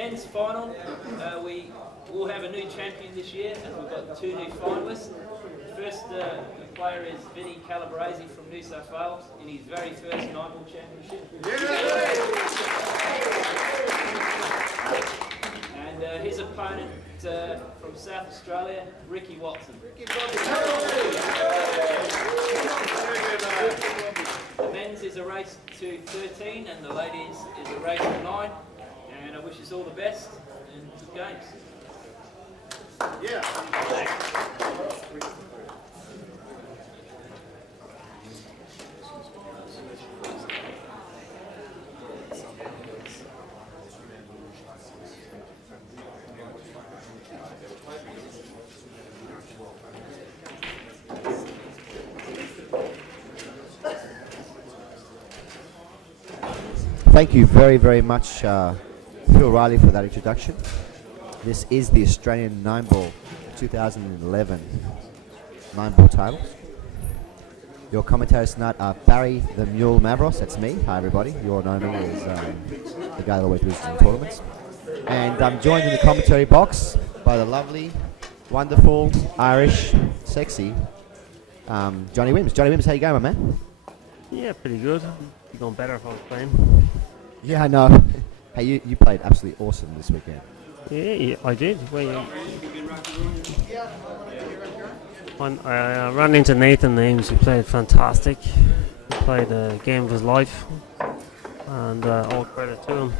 men's final, we will have a new champion this year, and we've got 2 new finalists. The first player is Vinnie Calabrese from New South Wales in his very first 9-ball championship. And his opponent from South Australia, Ricky Watson. The men's is a race to 13 and the ladies is a race to 9. And I wish us all the best and good games. Thank you very, very much, Phil Riley, for that introduction. This is the Australian 9-ball 2011 9-ball titles. Your commentators tonight are Barry the Mule Mavros, that's me. Hi everybody, you all know me as the guy that always loses in tournaments. And I'm joined in the commentary box by the lovely, wonderful, Irish, sexy Johnny Wims. Johnny Wims, how you going, my man? Yeah, pretty good. Be going better if I was playing. Yeah, I know. Hey, you played absolutely awesome this weekend. Yeah, I did. I ran into Nathan Ames, who played fantastic. He played a game of his life, and all credit to him.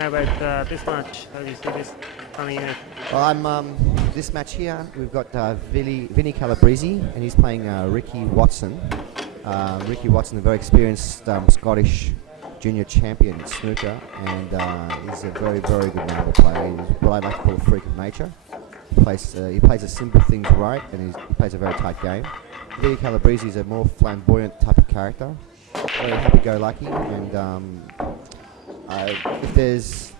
How about this match? How do you see this panning out? Well, this match here, we've got Vinnie Calabrese, and he's playing Ricky Watson. Ricky Watson, a very experienced Scottish junior champion in snooker, and he's a very, very good nine-ball player. He's what I like to call a freak of nature. He plays the simple things right, and he plays a very tight game. Vinnie Calabrese is a more flamboyant type of character, very happy-go-lucky, and I think it's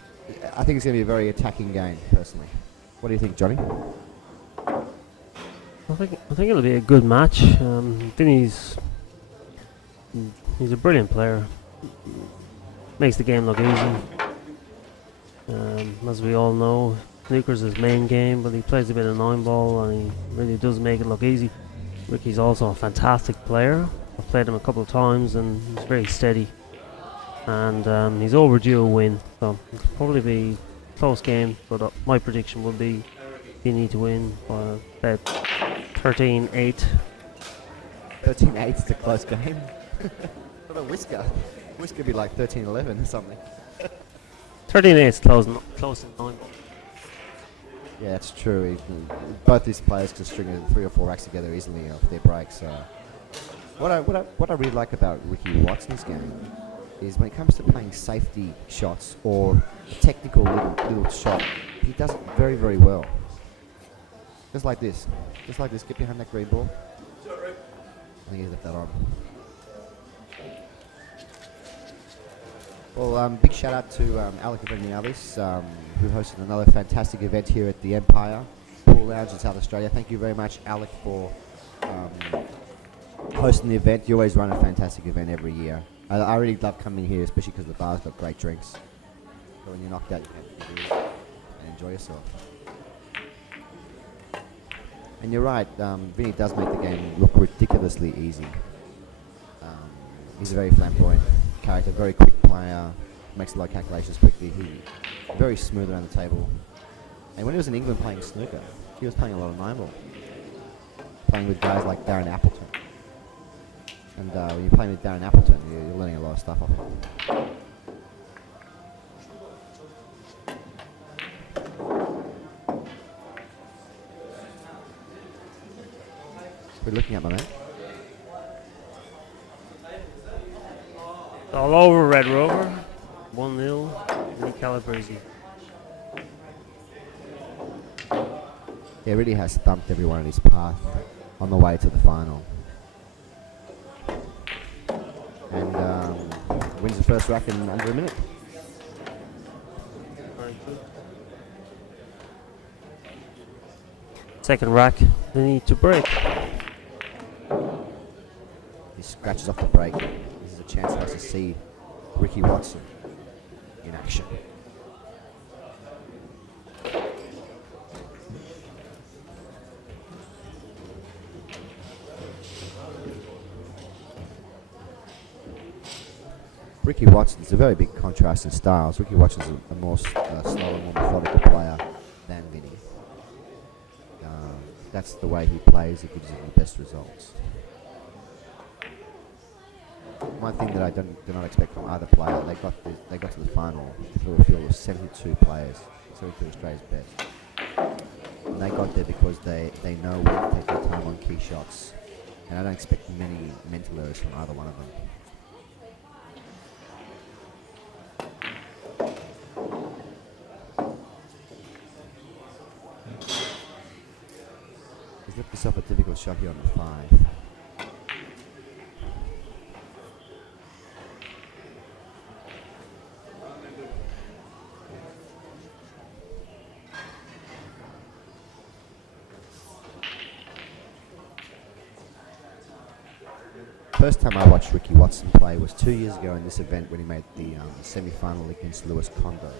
going to be a very attacking game, personally. What do you think, Johnny? I think it'll be a good match. Vinny's a brilliant player. Makes the game look easy. As we all know, snooker's his main game, but he plays a bit of 9-ball and he really does make it look easy. Ricky's also a fantastic player. I've played him a couple of times and he's very steady. And he's overdue a win, so it'll probably be a close game, but my prediction would be you need to win by about 13-8. 13-8 is a close game. What a whisker. Whisker could be like 13-11 or something. 13-8 is close in 9-ball. Yeah, that's true. Both these players can string 3 or 4 racks together easily off their breaks. What I really like about Ricky Watson's game is when it comes to playing safety shots or a technical little shot, he does it very, very well. Just like this. Get behind that green ball. I think he left that on. Well, big shout out to Alec and Vinnie, who hosted another fantastic event here at the Empire Pool Lounge in South Australia. Thank you very much, Alec, for hosting the event. You always run a fantastic event every year. I really love coming here, especially because the bar's got great drinks. So when you're knocked out, you can do it and enjoy yourself. And you're right, Vinny does make the game look ridiculously easy. He's a very flamboyant character, very quick player, makes a lot of calculations quickly. He's very smooth around the table. And when he was in England playing snooker, he was playing a lot of 9-ball. Playing with guys like Darren Appleton. And when you're playing with Darren Appleton, you're learning a lot of stuff off him. What are you looking at, my man? All over Red Rover. 1-0. Vinnie Calabrese. He really has thumped everyone in his path on the way to the final. And wins the first rack in under a minute. Second rack, they need to break. He scratches off the break. This is a chance for us to see Ricky Watson in action. Ricky Watson's a very big contrast in styles. Ricky Watson's a more slower, more methodical player than Vinnie. That's the way he plays. It gives him the best results. One thing that I do not expect from either player, they got to the final through a field of 72 players, 72 Australia's best. And they got there because they know when to take their time on key shots. And I don't expect many mental errors from either one of them. He's left himself a difficult shot here on the 5. First time I watched Ricky Watson play was 2 years ago in this event when he made the semi-final against Lewis Kondo.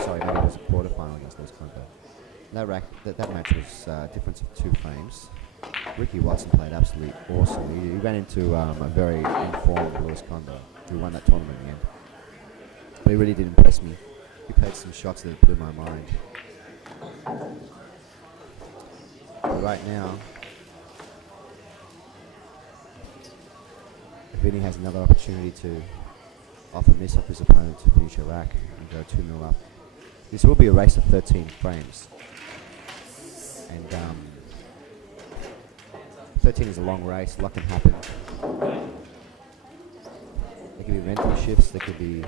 Sorry, maybe it was a quarter-final against Lewis Kondo. That match was a difference of 2 frames. Ricky Watson played absolutely awesome. He ran into a very informed Lewis Kondo, who won that tournament in the end. But he really did impress me. He played some shots that blew my mind. But right now, Vinnie has another opportunity to offer miss off his opponent to finish a rack and go 2-0 up. This will be a race of 13 frames. And 13 is a long race, a lot can happen. There could be mental shifts, there could be...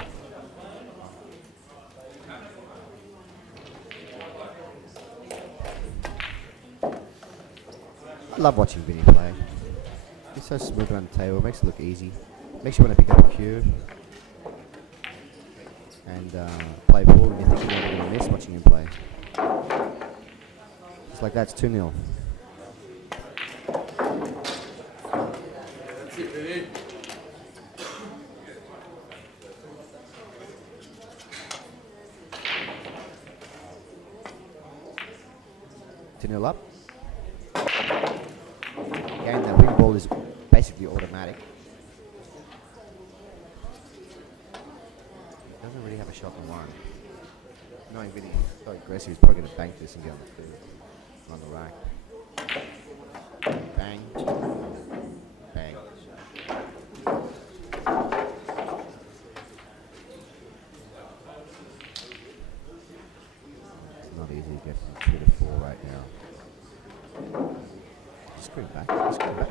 I love watching Vinnie play. He's so smooth around the table, makes it look easy. Makes you want to pick up a cue and play ball, and you think you're going to miss watching him play. Just like that, it's 2-0. That's it, Vinnie. 2-0 up. Again, that wing ball is basically automatic. Doesn't really have a shot in one. Knowing Vinnie is so aggressive, he's probably going to bank this and get on the field, on the rack. Bang. Bang. It's not easy to get from 2 to 4 right now. Just screw back. Just screw back.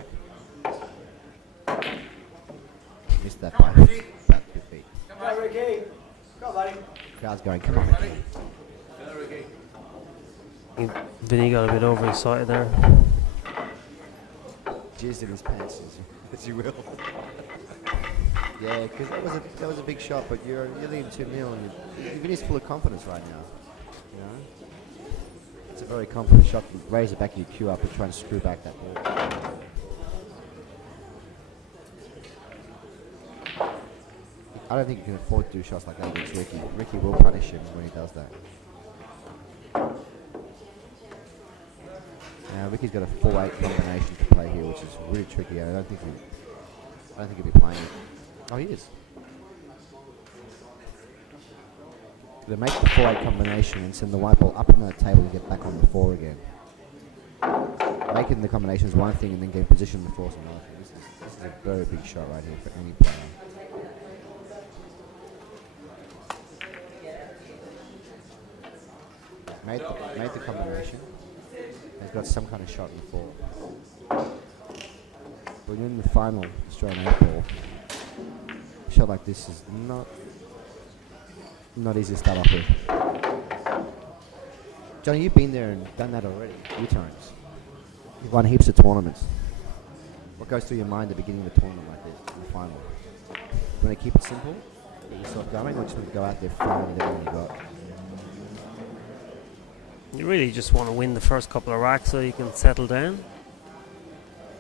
Missed that by about 2 feet. Come on, Ricky. Go on, buddy. Crowd's going, come on, Ricky. Go, Ricky. Vinnie got a bit overexcited there. Jizzed in his pants, as you will. Yeah, because that was a big shot, but you're leading 2-0, and Vinnie's full of confidence right now. You know, it's a very confident shot. Raise it back, you queue up and try and screw back that ball. I don't think you can afford to do shots like that against Ricky. Ricky will punish him when he does that. Now Ricky's got a 4-8 combination to play here, which is really tricky. I don't think he'll be playing it. Oh, he is. They make the 4-8 combination and send the white ball up on the table and get back on the 4 again. Making the combination is one thing, and then getting position on the 4 is another thing. This is a very big shot right here for any player. Made the combination. He's got some kind of shot in the 4. But in the final Australian 8 ball, a shot like this is not easy to start off with. Johnny, you've been there and done that already a few times. You've won heaps of tournaments. What goes through your mind at the beginning of a tournament like this, in the final? You want to keep it simple, get yourself going, or just want to go out there firing with everything you got? You really just want to win the first couple of racks so you can settle down.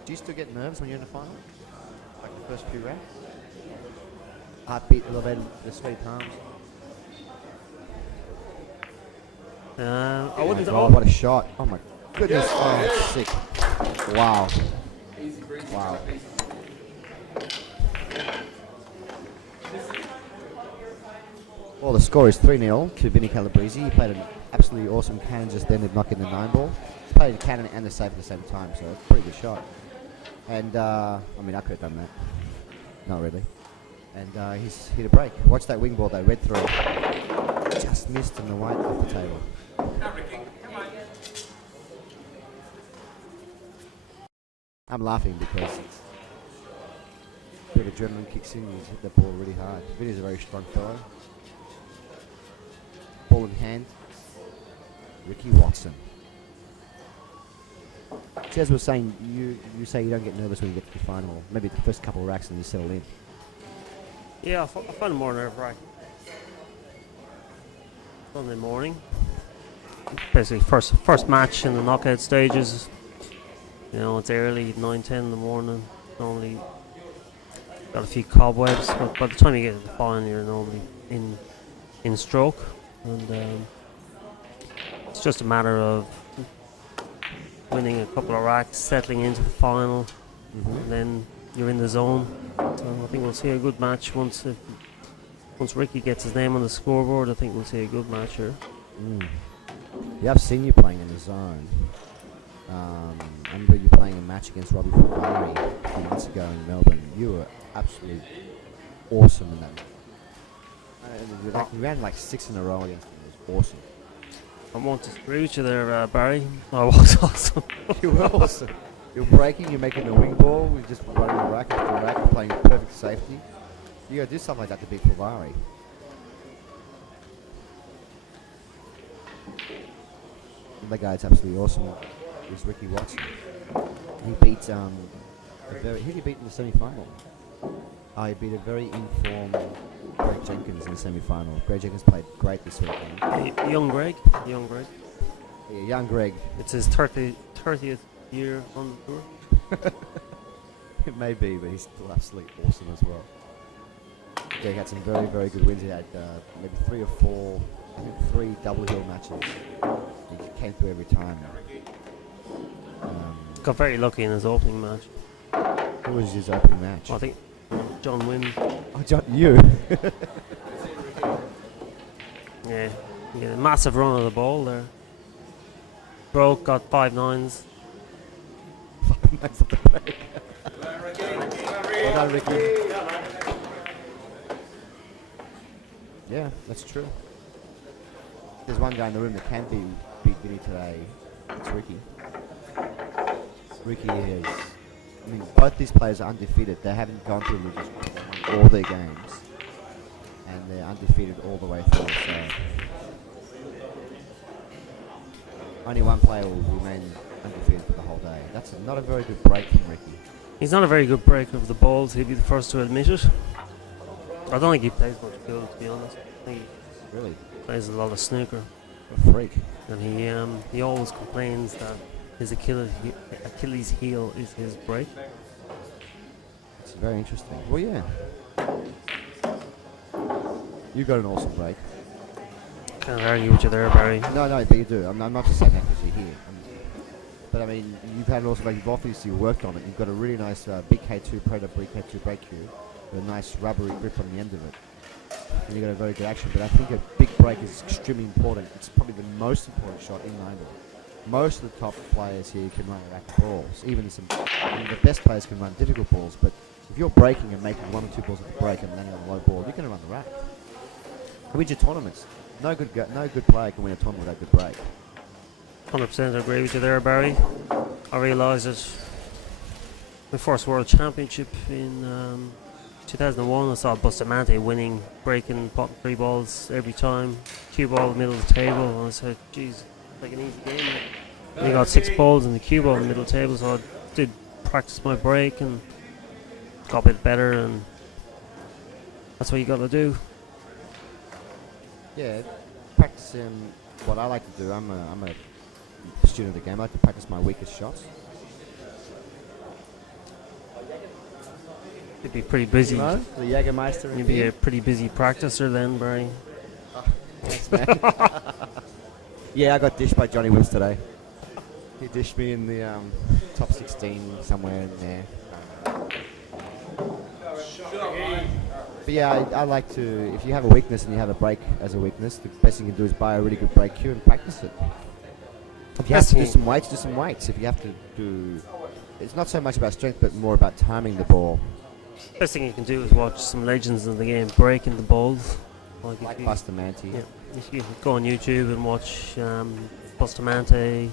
Do you still get nerves when you're in the final? Like the first few racks? Heartbeat elevated, the sweaty palms? I wouldn't. Oh, what a shot. Oh my goodness. Oh, sick. Wow. Easy breezy. Wow. Easy. Well, the score is 3-0 to Vinnie Calabrese. He played an absolutely awesome cannon just then of knocking the 9-ball. He played the cannon and the save at the same time, so it's a pretty good shot. And, I mean, I could have done that. Not really. And he's hit a break. Watch that wing ball, though, red throw. Just missed and the white off the table. I'm laughing because it's a bit of adrenaline kicks in. He's hit the ball really hard. Vinny's a very strong fellow. Ball in hand. Ricky Watson. See, as we were saying, you say you don't get nervous when you get to the final. Maybe the first couple of racks and you settle in. Yeah, I find it more nerve-wracking. Sunday morning. Basically, first match in the knockout stages. You know, it's early, 9-10 in the morning. Normally got a few cobwebs, but by the time you get to the final, you're normally in stroke. And it's just a matter of winning a couple of racks, settling into the final, and then you're in the zone. So I think we'll see a good match once Ricky gets his name on the scoreboard. I think we'll see a good match here. Yeah, I've seen you playing in the zone. I remember you playing a match against Robbie Ferrari a few months ago in Melbourne. You were absolutely awesome in that. You ran like 6 in a row against him. It was awesome. I won't disagree with you there, Barry. I was awesome. You were awesome. You're breaking, you're making a wing ball, you're just running a rack after rack, playing perfect safety. You gotta do something like that to beat Ferrari. The guy's absolutely awesome. Is Ricky Watson. He beat who did he beat in the semi-final? He beat a very informed Greg Jenkins in the semi-final. Greg Jenkins played great this weekend. Young Greg. Yeah, young Greg. It's his 30th year on the tour. It may be, but he's still absolutely awesome as well. Greg had some very, very good wins. He had maybe 3 or 4, I think 3 double hill matches. He came through every time. Got very lucky in his opening match. Who was his opening match? Well, I think John Wynn. Oh, John, you. Yeah, he had a massive run of the ball there. Broke, got 5 nines. Nice off the break. Well done, Ricky. Yeah, that's true. There's one guy in the room that can beat Vinny today. It's Ricky. Ricky is. I mean, both these players are undefeated. They haven't gone through the just all their games, and they're undefeated all the way through. So only one player will remain undefeated for the whole day. That's not a very good break from Ricky. He's not a very good breaker of the balls. He'd be the first to admit it. I don't think he plays much pool, to be honest. I think he Really, plays a lot of snooker, a freak. and he always complains that his Achilles heel is his break. It's very interesting. Well, yeah. You got an awesome break. Can't argue with you there, Barry. No, but you do. I'm not just saying that because you're here. But I mean, you've had an awesome break. You've obviously worked on it. You've got a really nice big K2 Predator big K2 break cue with a nice rubbery grip on the end of it. And you got a very good action. But I think a big break is extremely important. It's probably the most important shot in 9-ball. Most of the top players here can run a rack of balls. Even the best players can run difficult balls. But if you're breaking and making 1 or 2 balls at the break and landing on a low ball, you're going to run the rack. And win your tournaments. No good player can win a tournament without a good break. 100% agree with you there, Barry. I realised that my first World Championship in 2001, I saw Bustamante winning, breaking, potting 3 balls every time. Cue ball in the middle of the table, and I said, geez, like an easy game. And he got 6 balls in the cue ball in the middle of the table, so I did practice my break and got a bit better, and that's what you got to do. Yeah, practicing what I like to do. I'm a student of the game. I like to practice my weakest shots. You'd be pretty busy. You know, the Jägermeister. You'd be a pretty busy practicer then, Barry. Thanks, man. Yeah, I got dished by Johnny Wills today. He dished me in the top 16 somewhere in there. But yeah, I like to, if you have a weakness and you have a break as a weakness, the best thing you can do is buy a really good break cue and practice it. If you have to do some weights, do some weights. If you have to do, it's not so much about strength, but more about timing the ball. Best thing you can do is watch some legends in the game breaking the balls. Like Bustamante. Yeah, if you go on YouTube and watch Bustamante,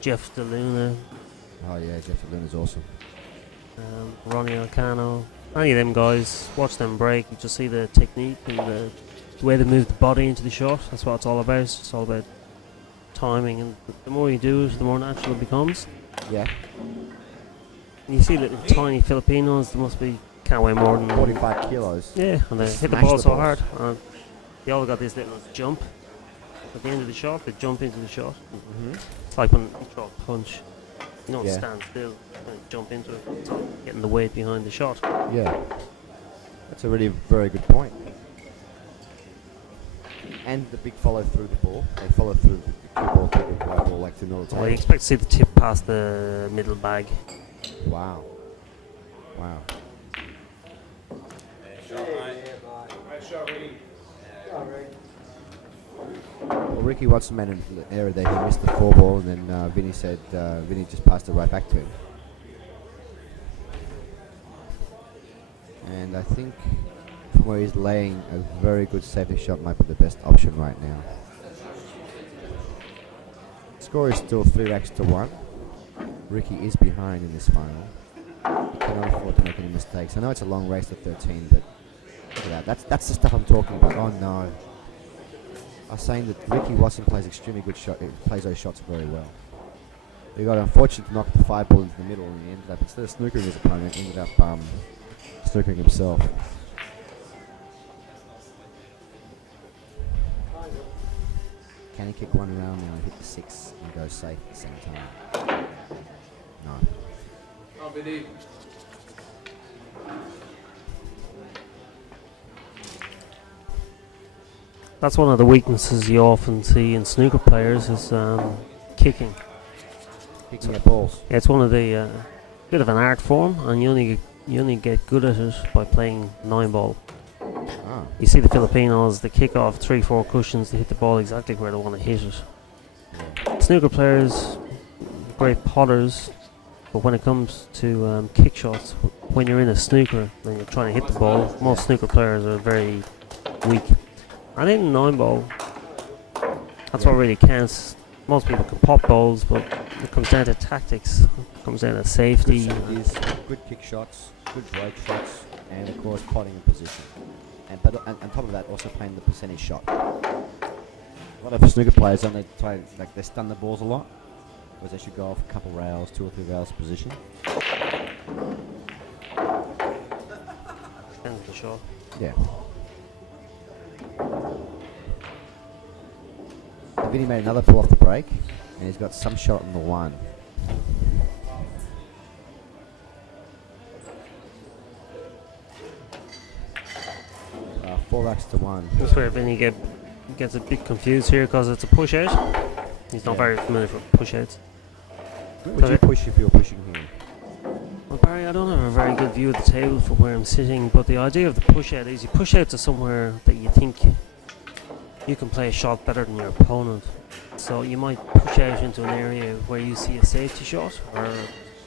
Jeff DeLuna, Oh yeah, Jeff DeLuna's awesome. Ronnie Alcano, any of them guys, watch them break. You just see the technique and the way they move the body into the shot. That's what it's all about. It's all about timing, and the more you do it, the more natural it becomes. Yeah. And you see little tiny Filipinos, they must be, can't weigh more than 45 kilos. Yeah, and they hit the Smash ball the so balls. hard. And they all got this little jump at the end of the shot. They jump into the shot. Mm-hmm. It's like when you throw a punch, you don't Yeah. stand still, you jump into it. It's all getting the weight behind the shot. Yeah. That's a really very good point. And the big follow through the ball. They follow through the cue ball, through the white ball like to middle Well, you table. expect to see the tip past the middle bag. Wow. Wow. Nice shot, Ricky. Well, Ricky Watson made an error there. He missed the 4 ball, and then Vinnie said Vinnie just passed it right back to him. And I think from where he's laying, a very good safety shot might be the best option right now. Score is still 3 racks to 1. Ricky is behind in this final. He cannot afford to make any mistakes. I know it's a long race to 13, but look at that. That's the stuff I'm talking about. Oh no. I was saying that Ricky Watson plays extremely good shot. He plays those shots very well. He got unfortunate to knock the 5 ball into the middle, and he ended up, instead of snookering his opponent, ended up snookering himself. Can he kick one round now and hit the 6 and go safe at the same time? No. Oh, Vinnie. That's one of the weaknesses you often see in snooker players is kicking. Kicking at balls. Yeah, it's one of the bit of an art form, and you only get good at it by playing 9-ball. Ah. You see the Filipinos, they kick off 3-4 cushions, they hit the ball exactly where they want to hit it. Yeah. Snooker players, great potters, but when it comes to kick shots, when you're in a snooker and you're trying to hit the ball, most snooker players are very weak. And in 9-ball, that's what really counts. Most people can pop balls, but it comes down to tactics. It comes down to safety. Good kick shots, good break shots, and of course potting in position. But on top of that, also playing the percentage shot. A lot of snooker players, they try, like, they stun the balls a lot, whereas they should go off a couple rails, 2 or 3 rails position. And the shot. Yeah. Vinnie made another pull off the break, and he's got some shot on the 1. 4 racks to 1. That's where Vinny gets a bit confused here because it's a push out. He's not Yeah. very familiar with push outs. Would you push if you were pushing here? Well, Barry, I don't have a very good view of the table from where I'm sitting, but the idea of the push out is you push out to somewhere that you think you can play a shot better than your opponent. So you might push out into an area where you see a safety shot, or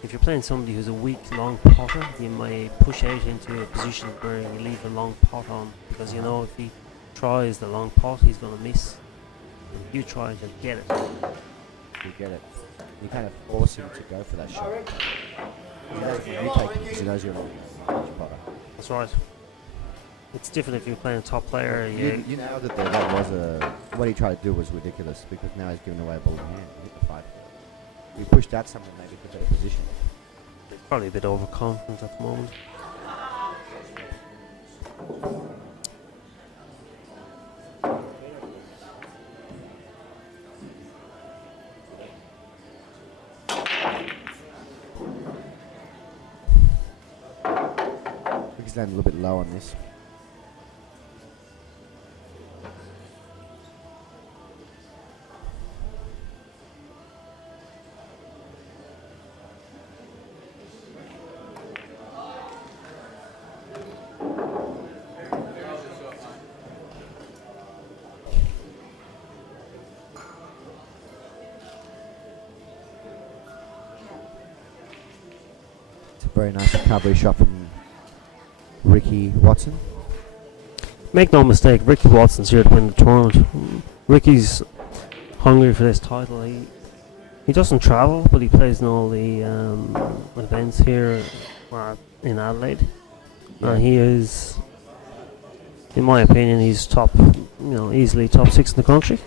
if you're playing somebody who's a weak long potter, you may push out into a position where you leave a long pot on, because you know if he tries the long pot, he's going to miss. You try to get it. You get it. You kind of force him to go for that shot. You know, if you take it because he knows you're a large potter. That's right. It's different if you're playing a top player. You know that that was what he tried to do was ridiculous, because now he's giving away a ball in hand. He hit the 5. If he pushed out something, maybe it's a better position. Probably a bit overconfident at the moment. I think he's landing a little bit low on this. Very nice recovery shot from Ricky Watson. Make no mistake, Ricky Watson's here to win the tournament. Ricky's hungry for this title. He doesn't travel, but he plays in all the events here in Adelaide. Yeah. He is, in my opinion, he's top, easily top 6 in the country.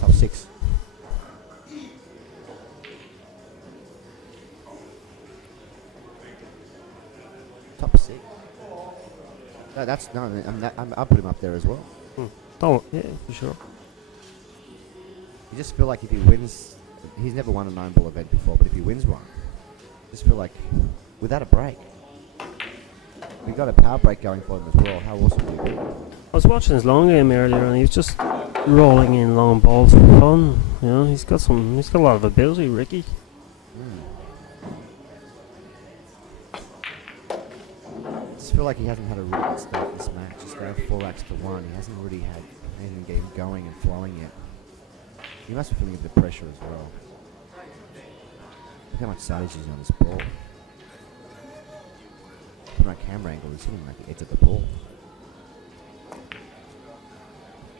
Top 6. Top 6. No, that's no. I'll put him up there as well. Oh, yeah, for sure. You just feel like if he wins, he's never won a 9-ball event before, but if he wins one, just feel like without a break, we got a power break going for him as well. How awesome would it be? I was watching his long game earlier, and he was just rolling in long balls for fun. He's got a lot of ability, Ricky. Just feel like he hasn't had a really good start this match. Just going 4 racks to 1. He hasn't really had anything getting going and flowing yet. He must be feeling a bit of pressure as well. Look how much sardage he's on this ball. From our camera angle, he's hitting like the edge of the ball.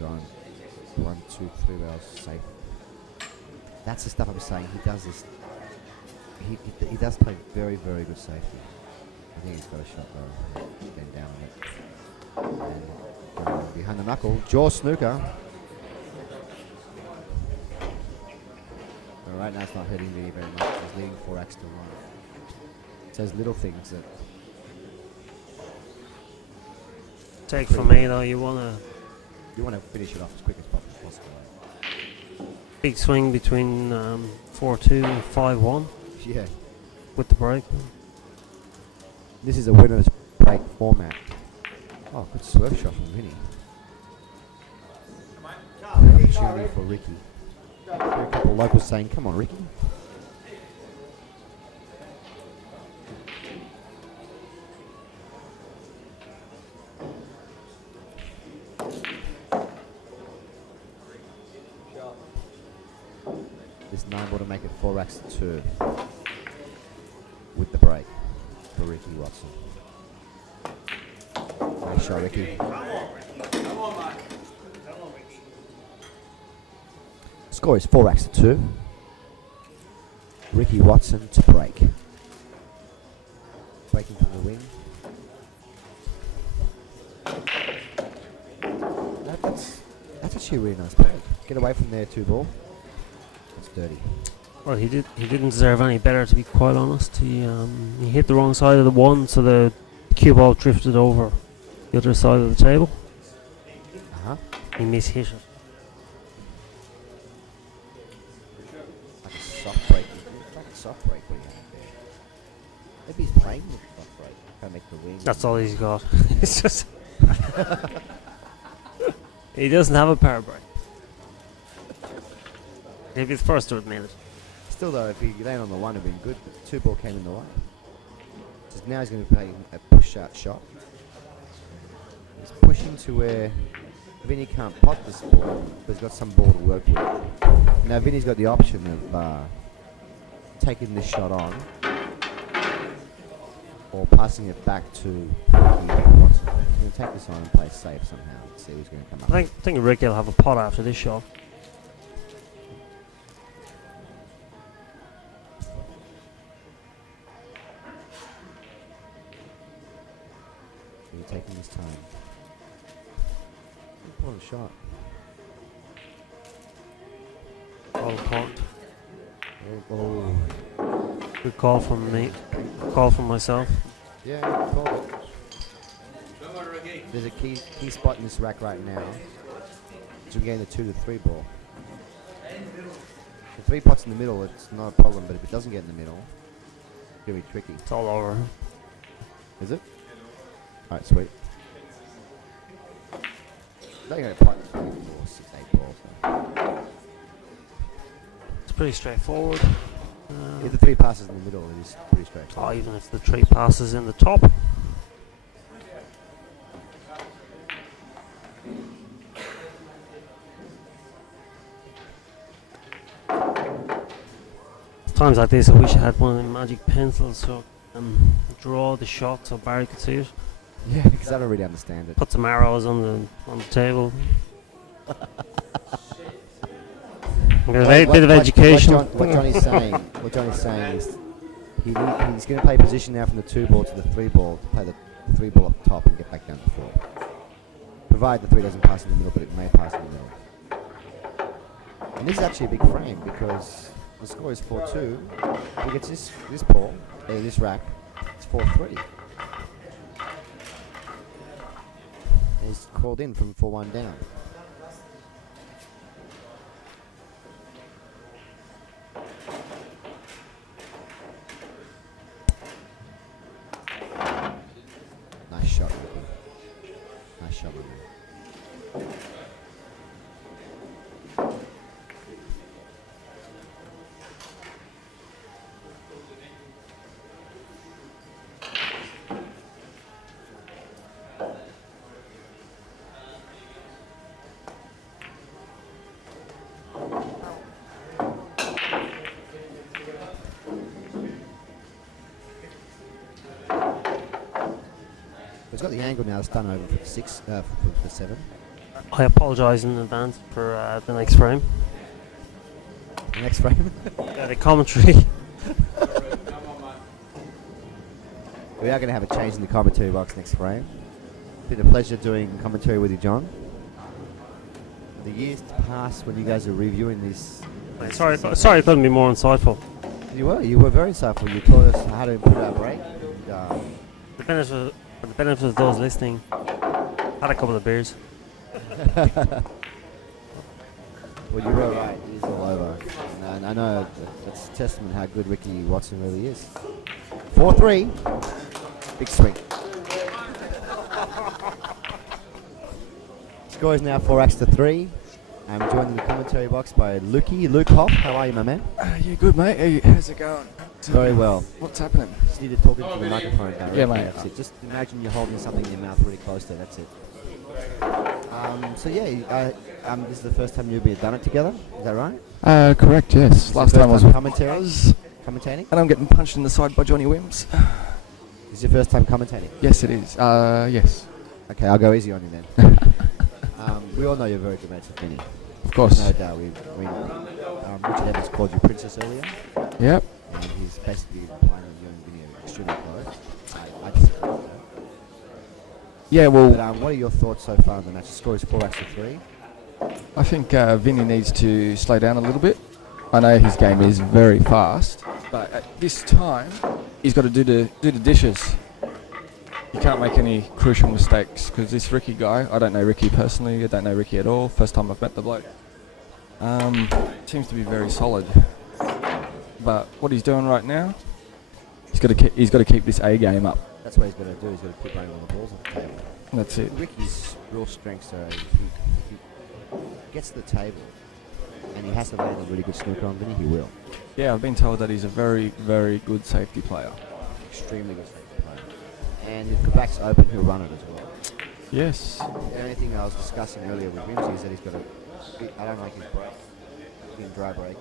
Going 1, 2, 3 rails safe. That's the stuff I'm saying. He does this. He does play very, very good safety. I think he's got a shot though. Bend down on it. And going behind the knuckle. Jaw snooker. Right now it's not hurting Vinnie very much. He's leading 4 racks to 1. It's those little things that... Take from me though, you want to finish it off as quick as possible. big swing between 4-2 and 5-1 Yeah. with the break. This is a winner's break format. Oh, good swerve shot from Vinnie. Opportunity for Ricky. A couple of locals saying, come on, Ricky. This 9-ball to make it 4 racks to 2 with the break for Ricky Watson. Nice shot, Ricky. Score is 4 racks to 2. Ricky Watson to break. Breaking from the wing. That's actually a really nice break. Get away from there, 2-ball. That's dirty. Well, he didn't deserve any better, to be quite honest. He hit the wrong side of the 1, so the cue ball drifted over the other side of the table. He mishit it. Like a soft break. Like a soft break. What do you have there? Maybe he's playing with the soft break. Trying to make the wing. That's all he's got. It's just he doesn't have a power break. If he's first to admit it. Still though, if he landed on the 1, it'd been good. But 2-ball came in the way. So now he's going to play a push-out shot. He's pushing to where Vinnie can't pot this ball, but he's got some ball to work with. Now Vinnie's got the option of taking this shot on or passing it back to Watson. He's going to take this on and play safe somehow. Let's see who's going to come up. I think Ricky will have a pot after this shot. He's taking his time. Important shot. All important. Oh. Good call from me. Call from myself. Yeah, call it. There's a key spot in this rack right now. So we're getting the 2 to 3 ball. The 3 pots in the middle, it's not a problem, but if it doesn't get in the middle, it's going to be tricky. It's all over. Is it? Alright, sweet. They're going to pot 3, 4, 6, 8 balls. It's pretty straightforward. If the 3 passes in the middle, it is pretty straightforward. Even if the 3 passes in the top. Times like this, I wish I had one of the magic pencils so draw the shot so Barry could see it. Yeah, because I don't really understand it. Put some arrows on the table. A bit of education. What Johnny's saying is he's going to play position now from the 2 ball to the 3 ball to play the 3 ball up top and get back down to 4. Provide the 3 doesn't pass in the middle, but it may pass in the middle. And this is actually a big frame because the score is 4-2. He gets this ball, this rack, it's 4-3. He's called in from 4-1 down. Nice shot, Ricky. Nice shot, Ricky. He's got the angle now. It's done over for 6, for 7. I apologise in advance for the next frame. The next frame. The commentary. We are going to have a change in the commentary box next frame. It's been a pleasure doing commentary with you, John. The years past when you guys are reviewing this. Sorry, I couldn't be more insightful. You were very insightful. You taught us how to put our break. For the benefit of those listening, had a couple of beers. Well, you were right. It is all over. And I know that's a testament how good Ricky Watson really is. 4-3. Big swing. Score is now 4-3. I'm joined in the commentary box by Luke Hoff. How are you, my man? Yeah, good, mate. How's it going? Very well. What's happening? Just need to talk into the microphone directly. Yeah, mate. That's it. Just imagine you're holding something in your mouth really close there. That's it. So yeah, this is the first time you've done it together. Is that right? Correct, yes. Last time I was commentating. And I'm getting punched in the side by Johnny Wims. Is this your first time commentating? Yes, it is. Yes. Okay, I'll go easy on you then. We all know you're very dramatic, Vinnie. Of course. No doubt. Richard Evans called you Princess earlier. Yep. And he's basically implying that you and Vinnie are extremely close. I disagree with that. Yeah, well... But what are your thoughts so far on the match? The score is 4-3. I think Vinnie needs to slow down a little bit. I know his game is very fast, but at this time, he's got to do the dishes. You can't make any crucial mistakes, because this Ricky guy, I don't know Ricky personally, I don't know Ricky at all, first time I've met the bloke. Seems to be very solid. But what he's doing right now, he's got to keep this A game up. That's what he's got to do. He's got to keep running all the balls off the table. That's it. Ricky's real strengths are if he gets to the table and he has to land a really good snooker on Vinnie, he will. Yeah, I've been told that he's a very, very good safety player. Extremely good safety player. And if the back's open, he'll run it as well. Yes. The only thing I was discussing earlier with Vinci is that he's got I don't like his break. He's got dry break.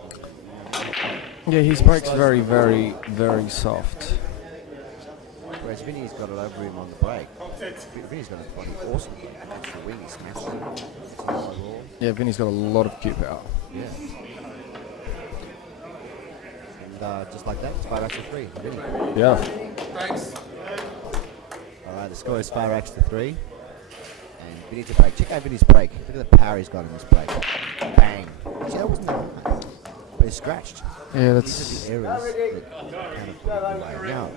Yeah, his break's very, very, very soft. Whereas Vinny's got it over him on the break. Vinny's got a bloody awesome break. It's the wing, he smashes it. It's nice raw. Yeah, Vinny's got a lot of cue power. Yeah. And just like that, it's 5-3. Vinny. Yeah. Thanks. Alright, the score is 5-3. And Vinny to break. Check out Vinny's break. Look at the power he's got in this break. Bang. See, that wasn't that hard. But it's scratched. Yeah, These are the errors that kind of put it away. Now,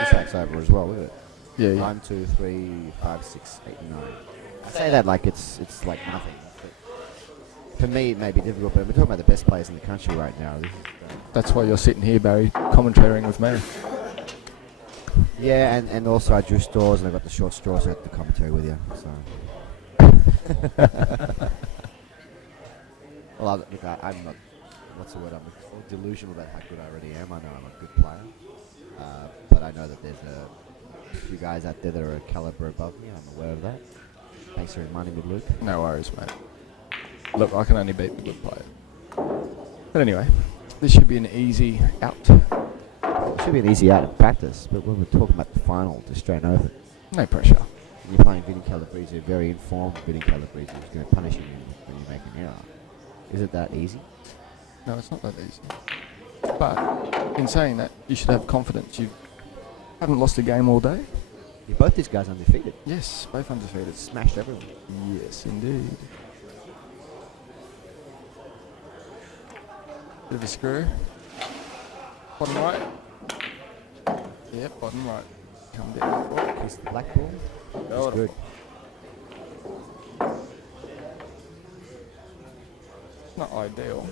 this track's over as well, look at it. Yeah, yeah. 1, 2, 3, 5, 6, 8, 9. I say that like it's like nothing. But for me, it may be difficult, but we're talking about the best players in the country right now. This is, That's why you're sitting here, Barry, commentating with me. yeah, and also I drew straws and I got the short straws at the commentary with you. So. Well, look, I'm not. What's the word? I'm delusional about how good I already am. I know I'm a good player, but I know that there's a few guys out there that are a caliber above me. I'm aware of that. Thanks for reminding me, Luke. No worries, mate. Look, I can only beat the good player. But anyway, this should be an easy out. Sure. should be an easy out in practice, but when we're talking about the final, just straight over. No pressure. You're playing Vinnie Calabrese, a very informed Vinnie Calabrese, who's going to punish you when you make an error. Is it that easy? No, it's not that easy. But in saying that, you should have confidence. You haven't lost a game all day. Yeah, both these guys undefeated. Yes, both undefeated. Smashed everyone. Yes, indeed. Bit of a screw. Bottom right. Yep, bottom right. Come down. Oh, kiss the black ball. That's good. Not ideal.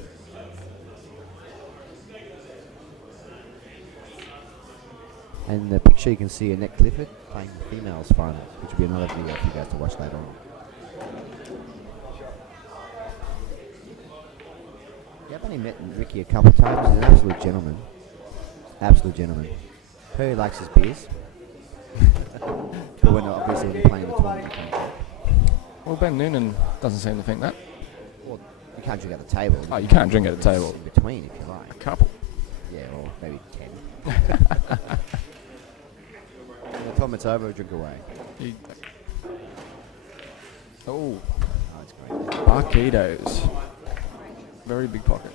And in the picture you can see Annette Clifford playing the females finals, which will be another video for you guys to watch later on. Yeah, I've only met Ricky a couple of times. He's an absolute gentleman. Absolute gentleman. Who likes his beers? But when obviously when you're playing in the tournament, you can't drink. Well, Ben Noonan doesn't seem to think that. Well, you can't drink at the table. Oh, you can't drink at the table. In between, if you like. A couple. Yeah, or maybe 10. When the tournament's over, drink away. Oh, Oh, it's great. Barquitos. Very big pocket.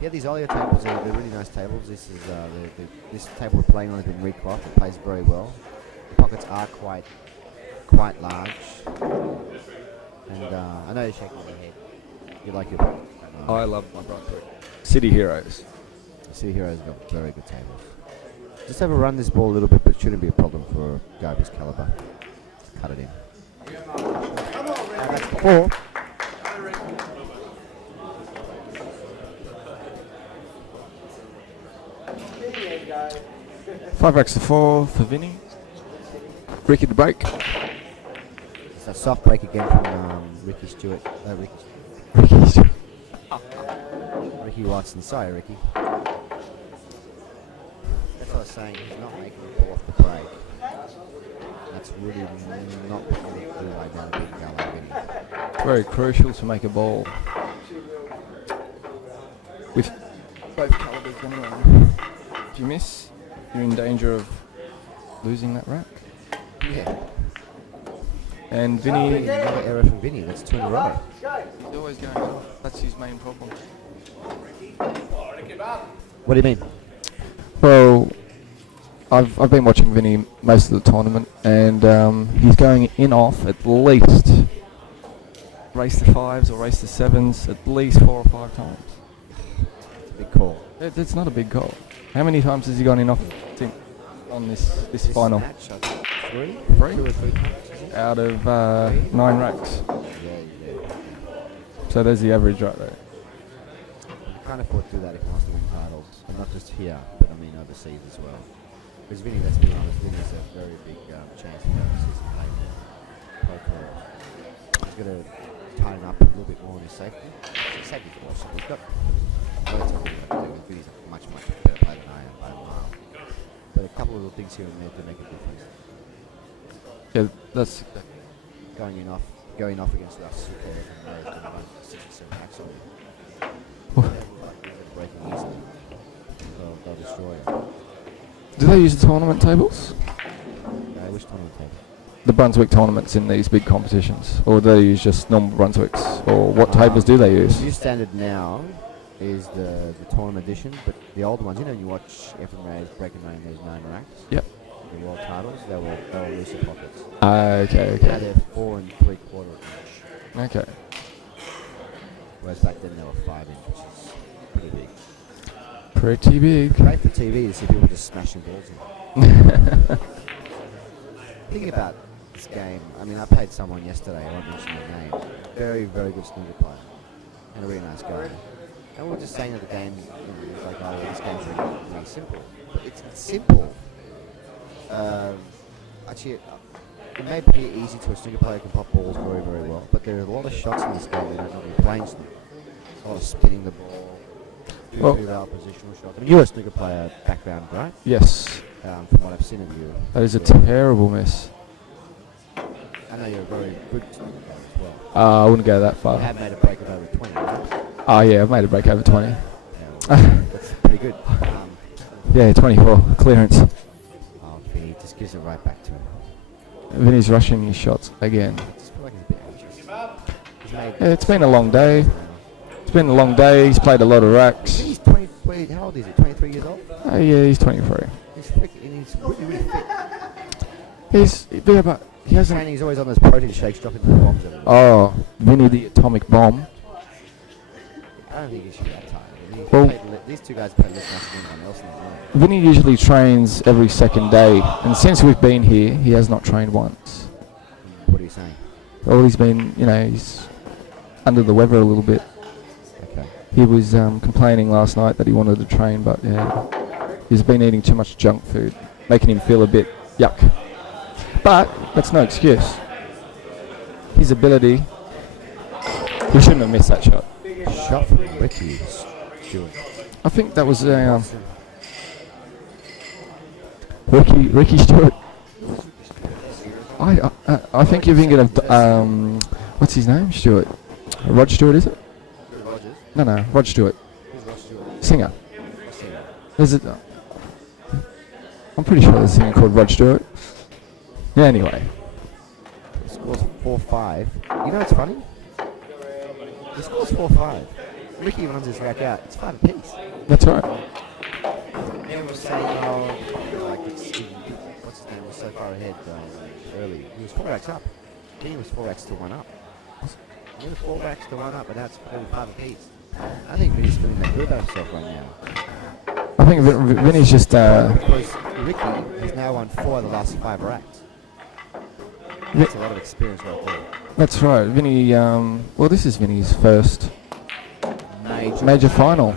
Yeah, these Olio tables are they're really nice tables. This is this table we're playing on has been recloth. It plays very well. The pockets are quite large. And I know you're shaking your head. You like your pocket. I love my Brunswick. City Heroes. The City Heroes got very good tables. Just have a run this ball a little bit, but shouldn't be a problem for a guy of his caliber. Just cut it in. Now that's 4. 5 racks to 4 for Vinnie. Ricky the break. It's a soft break again from Ricky Stewart. Ricky Watson. Sorry, Ricky. That's what I was saying. He's not making the ball off the break. That's really not picking the blue line down a big guy like Vinnie. It's very crucial to make a ball. With both calibers anyway. If you miss, you're in danger of losing that rack. Yeah. And Vinnie, Another error from Vinnie. That's 2 in a row. he's always going off. That's his main problem. What do you mean? Well, I've been watching Vinnie most of the tournament, and he's going in off at least race to 5s or race to 7s at least 4 or 5 times. It's a big call. It's not a big goal. How many times has he gone in off on this final? Match, I think 3? 3? 2 or 3 times. Out of 9 racks. Yeah. So there's the average right there. You can't afford to do that if he wants to win titles. And not just here, but I mean overseas as well. Because Vinnie, let's be honest, Vinnie's a very big chance to go overseas and play pro tour. He's got to tighten up a little bit more on his safety. His safety's awesome. He's got loads of things to do with Vinnie's a much better player than I am by a mile. But a couple of little things here and there to make a difference. Yeah, that's Going off against us, and knows that 6 or 7 racks on Wha- breaking easily. They'll destroy it. Do they use the tournament tables? Which tournament table? The Brunswick tournaments in these big competitions, or do they use just normal Brunswicks? Or what tables do they The use? new standard now is the tournament edition, but the old ones, you know, you watch Ephraim Reyes breaking around those 9 racks. Yep. The world titles, they were looser pockets. Okay. Now they're 4 3/4 inch. Okay. Whereas back then they were 5 inch, which is pretty big. Pretty big. Great for TV to see people just smashing balls in. Thinking about this game, I mean, I played someone yesterday, I won't mention their name, very, very good snooker player, and a really nice guy. And we were just saying that the game, you know, it's like, oh, this game's really simple. But it's simple. Actually, it may be easy to a snooker player who can pop balls very, very well, but there are a lot of shots in this game that don't normally playing snooker. A lot of spinning the ball, Well- really well positional shots. I mean, you're a snooker player background, right? Yes. From what I've seen of you. That is a Yeah. terrible miss. I know you're a very good snooker player as well. I wouldn't go that You far. have made a break of over 20, right? Oh yeah, I've made a break over 20. Yeah, well, that's pretty pretty good. Yeah, 24 clearance. Oh, Vinny just gives it right back to him. Vinny's rushing his shots again. I just feel like he's a bit anxious. He's made Yeah, it's been a long day. It's been a long day. He's played a lot of racks. He's 20. Wait, how old is he? 23 years old. Oh yeah, he's 23. He's freaking. He's really, really fit. Yeah, but he hasn't. He's always on those protein shakes, dropping the bombs everywhere. Oh, Vinny the atomic bomb. I don't think he should be that tired. Well- These two guys play less matches than anyone else in the world. Vinny usually trains every second day, and since we've been here, he has not trained once. What are you saying? Well, he's been, he's under the weather a little bit. Okay. He was complaining last night that he wanted to train, but yeah, he's been eating too much junk food, making him feel a bit yuck. But that's no excuse. His ability, he shouldn't have missed that shot. Shot from Ricky Stewart. I think that was Ricky Stewart. I think you're thinking of what's his name? Stewart. Rod Stewart, is it? Rogers. No, Rod Stewart. Who's Rod Stewart? Singer. Singer. There's a, I'm pretty sure there's a singer called Rod Stewart. Yeah, anyway. The score's 4-5. You know what's funny? The score's 4-5. Ricky even runs his rack out. It's 5 apiece. That's right. Everyone was saying, what's his name was so far ahead early. He was 4 racks up. He was 4 racks to 1 up. He was 4 racks to 1 up, and that's probably 5 apiece. I think Vinny's feeling that good about himself right now. I think Vinny's just. Because Ricky has now won 4 of the last 5 racks. That's a lot of experience right there. That's right. Vinny. Well, this is Vinny's first major final.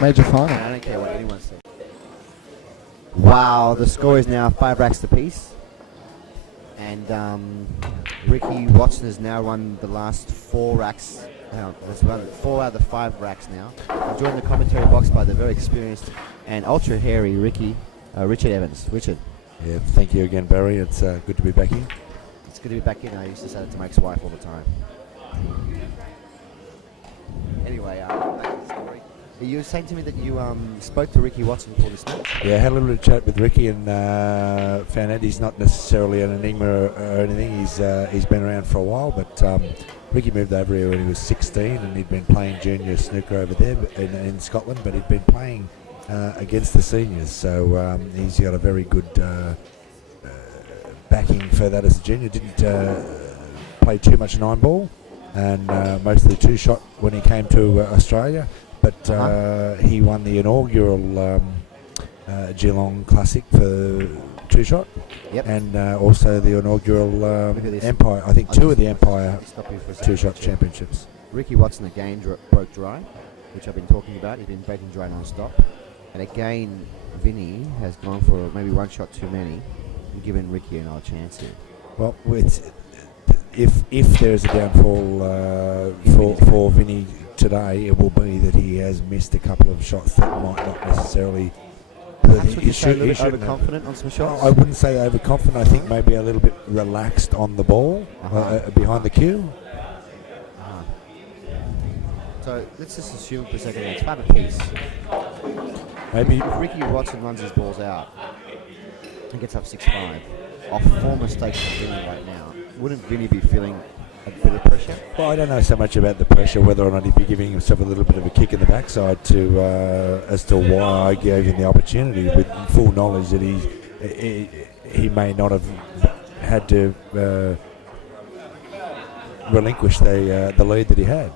Major final. I don't care what anyone says. Wow, the score is now 5 racks to piece. And Ricky Watson has now won the last 4 racks. Has run 4 out of the 5 racks now. I'm joined in the commentary box by the very experienced and ultra hairy Richard Evans. Richard. Yeah, thank you again, Barry. It's good to be back here. It's good to be back in. I used to say that to my ex-wife all the time. Anyway, back to the story. You were saying to me that you spoke to Ricky Watson before this match? Yeah, I had a little bit of chat with Ricky and found out he's not necessarily an enigma or anything. He's been around for a while, but Ricky moved over here when he was 16 and he'd been playing junior snooker over there in Scotland, but he'd been playing against the seniors, so he's got a very good backing for that as a junior. Didn't play too much 9-ball and mostly 2-shot when he came to Australia. But he won the inaugural Geelong Classic for 2-shot, yep. And also the inaugural Empire. I think 2 of the Empire 2-shot championships. Ricky Watson again broke dry, which I've been talking about. He's been breaking dry non-stop. And again, Vinny has gone for maybe 1 shot too many and given Ricky another chance here. Well, if there is a downfall for Vinny today, it will be that he has missed a couple of shots that might not necessarily. Perhaps would you say a little bit overconfident on some shots? I wouldn't say overconfident. I think maybe a little bit relaxed on the ball behind the cue. So let's just assume for a second it's 5 apiece. Maybe if Ricky Watson runs his balls out and gets up 6-5 off 4 mistakes from Vinny right now, wouldn't Vinny be feeling a bit of pressure? Well, I don't know so much about the pressure, whether or not he'd be giving himself a little bit of a kick in the backside as to why I gave him the opportunity, with full knowledge that he may not have had to relinquish the lead that he had.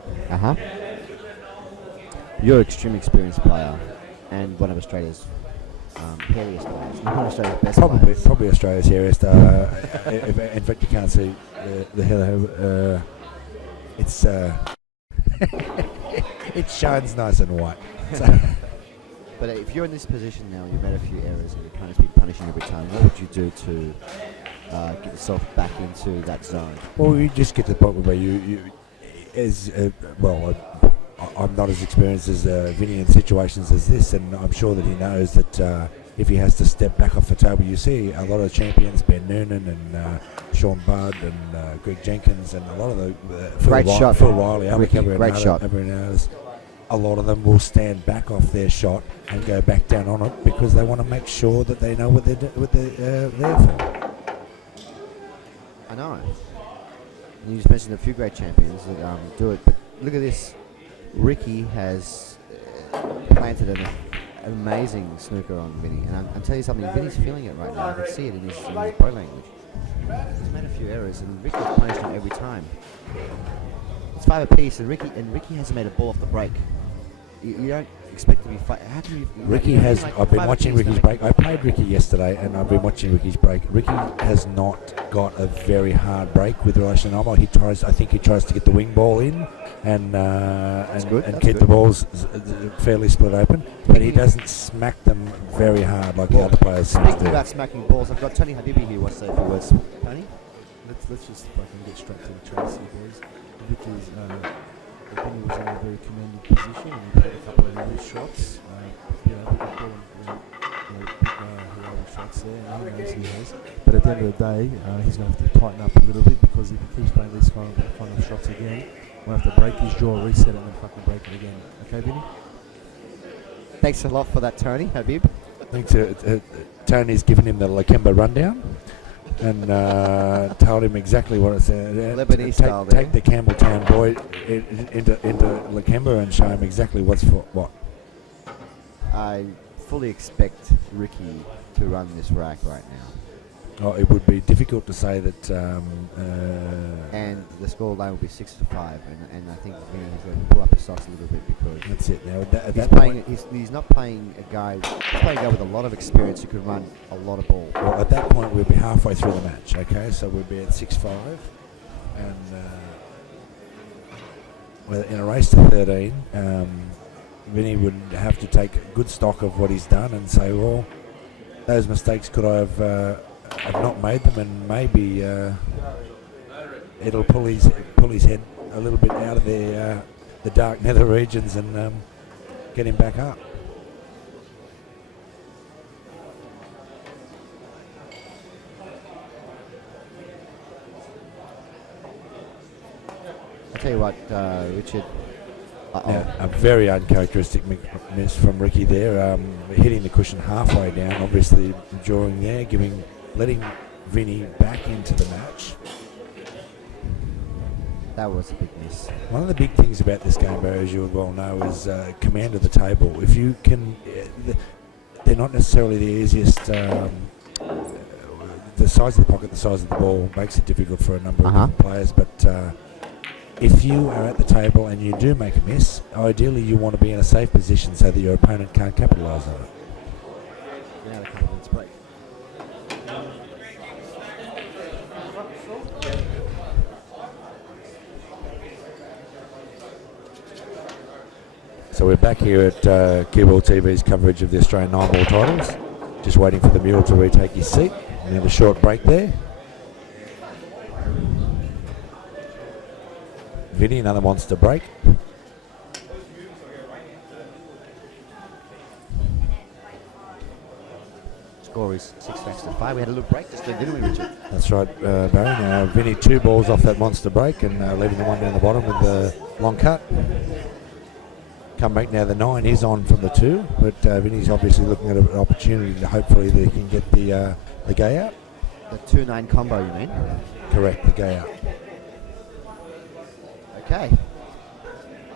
You're an extremely experienced player and one of Australia's hairiest players. Not Australia's best players. Probably Australia's hairiest. In fact, you can't see the hair. It's it shines nice and white. So but if you're in this position now, you've made a few errors and your opponent's been punishing every time, what would you do to get yourself back into that zone? Well, you just get to the point where you I'm not as experienced as Vinny in situations as this, and I'm sure that he knows that if he has to step back off the table, you see a lot of champions, Ben Noonan and Sean Budd and Greg Jenkins, and a lot of the Phil Riley, Ricky, great shot. a lot of them will stand back off their shot and go back down on it because they want to make sure that they know what they're there for. I know. And you just mentioned a few great champions that do it, but look at this. Ricky has planted an amazing snooker on Vinnie, and I'm telling you something, Vinnie's feeling it right now. I can see it in his body language. He's made a few errors, and Ricky's punished him every time. It's 5 apiece, and Ricky hasn't made a ball off the break. You don't expect to be how can you? Ricky has. Like I've been 5 watching apiece Ricky's break. I played Ricky yesterday, and I've been watching Ricky's break. Ricky has not got a very hard break with relation to normal. I think he tries to get the wing ball in, and keep the balls fairly split open. But he doesn't smack them very hard like the other players seem to Speaking do. about smacking balls, I've got Tony Habibi here. Wants to say a few words. Tony. Let's just fucking get straight to the chase here, boys. Vicky's Vinnie was in a very commanding position and he played a couple of loose shots. We can call him, big shots there, and he knows he has. But at the end of the day, he's going to have to tighten up a little bit because if he keeps playing these kind of shots again, we'll have to break his jaw, reset it, and then fucking break it again. Okay, Vinnie? Thanks a lot for that, Tony Habib. I think Tony's given him the Lakemba rundown and told him exactly what it's. Lebanese style there. Take the Campbelltown boy into Lakemba and show him exactly what's for what. I fully expect Ricky to run this rack right now. Oh, it would be difficult to say that. And the score line will be 6-5, and I think Vinnie's going to pull up his socks a little bit because That's it. Now he's not playing a guy. He's playing a guy with a lot of experience who can run a lot of ball. Well, at that point we'll be halfway through the match. Okay, so we'll be at 6-5, and in a race to 13, Vinnie would have to take good stock of what he's done and say, well, those mistakes could I have not made them, and maybe it'll pull his head a little bit out of the dark nether regions and get him back up. I'll tell you what, Richard. Now, a very uncharacteristic miss from Ricky there, hitting the cushion halfway down, obviously drawing there, letting Vinnie back into the match. That was a big miss. One of the big things about this game, Barry, as you would well know, is command of the table. If you can, they're not necessarily the easiest. The size of the pocket, the size of the ball makes it difficult for a number of players, but if you are at the table and you do make a miss, ideally you want to be in a safe position so that your opponent can't capitalise on it. Now the confidence break. So we're back here at CueballTV's coverage of the Australian 9-ball titles. Just waiting for the mule to retake his seat. We have a short break there. Vinnie, another monster break. Score is 6-5. We had a little break just then, didn't we, Richard? That's right, Barry. Now Vinnie 2 balls off that monster break and leaving the one down the bottom with the long cut. Come back now, the 9 is on from the 2, but Vinnie's obviously looking at an opportunity to hopefully they can get the gay out. The 2-9 combo, you mean? Correct, the gay out. Okay.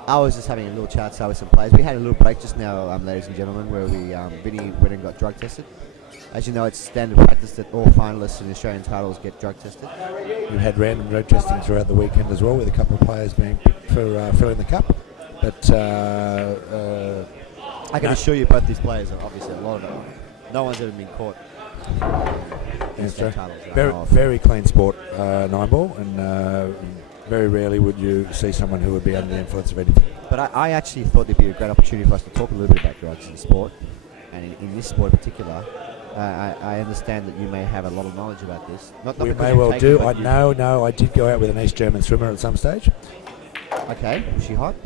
I was just having a little chat with some players. We had a little break just now, ladies and gentlemen, where Vinnie went and got drug tested. As you know, it's standard practice that all finalists in Australian titles get drug tested. We've had random drug testing throughout the weekend as well, with a couple of players being picked for filling the cup. But I can assure you, both these players are obviously a lot of them. No one's ever been caught. Very clean sport, 9-ball, and very rarely would you see someone who would be under the influence of anything. But I actually thought there'd be a great opportunity for us to talk a little bit about drugs in sport, and in this sport in particular. I understand that you may have a lot of knowledge about this. Not we may well do. I did go out with an East German swimmer at some stage. Okay, was she hot?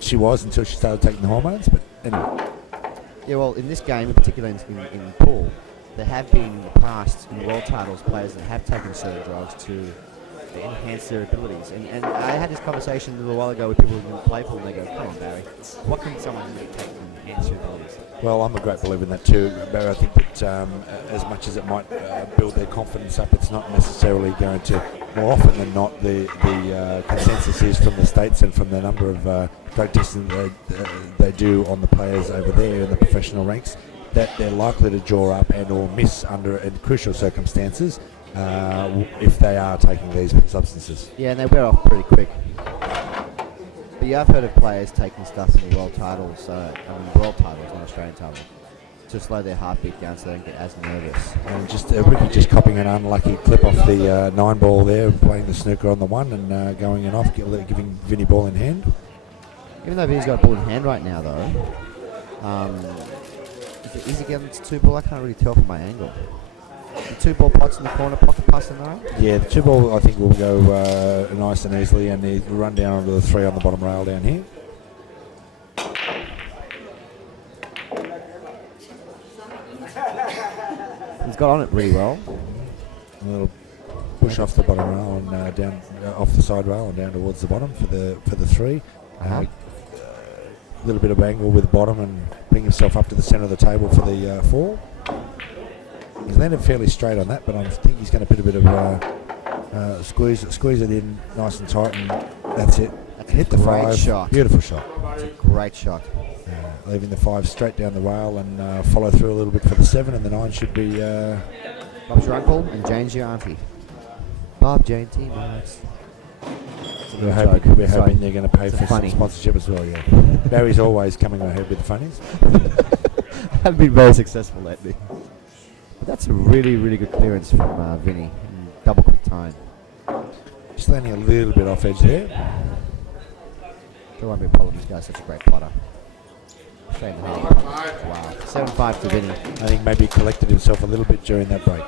She was until she started taking the hormones, but anyway. Yeah, well, in this game, in particular in the pool, there have been in the past in world titles players that have taken certain drugs to enhance their abilities. And I had this conversation a little while ago with people who didn't play pool, and they go, "Come on, Barry, what can someone really take to enhance their abilities?" Well, I'm a great believer in that too, Barry. I think that as much as it might build their confidence up, it's not necessarily going to. More often than not, the consensus is from the states and from the number of drug testing they do on the players over there in the professional ranks, that they're likely to draw up and or miss under in crucial circumstances if they are taking these substances. Yeah, and they wear off pretty quick. But yeah, I've heard of players taking stuff in the world titles, world titles, not Australian titles, to slow their heartbeat down so they don't get as nervous. And just Ricky just copying an unlucky clip off the 9 ball there, playing the snooker on the 1 and going in off, giving Vinnie ball in hand. Even though Vinny's got a ball in hand right now, though, is he getting to 2 ball? I can't really tell from my angle. The 2 ball pots in the corner, pocket pass in the right? Yeah, the 2 ball I think will go nice and easily, and he'll run down onto the 3 on the bottom rail down here. He's got on it really well. A little push off the bottom rail and down off the side rail and down towards the bottom for the 3. A little bit of angle with the bottom and bring himself up to the centre of the table for the 4. He's landed fairly straight on that, but I think he's going to put a bit of squeeze it in nice and tight, and that's it. That's Hit the great 5. shot. Beautiful shot. It's a great shot. Leaving the 5 straight down the rail and follow through a little bit for the 7, and the 9 should be. Bob's your uncle and Jane's your auntie. Bob, Jane, T. Marks. We're hoping they're going to pay for some sponsorship as well. Yeah, Barry's always coming ahead with the funnies. Haven't been very successful lately. But that's a really, really good clearance from Vinnie in double quick time. Just landing a little bit off edge there. There won't be a problem. This guy's such a great plotter. Straight in the head. Wow. 7-5 to Vinnie. I think maybe he collected himself a little bit during that break.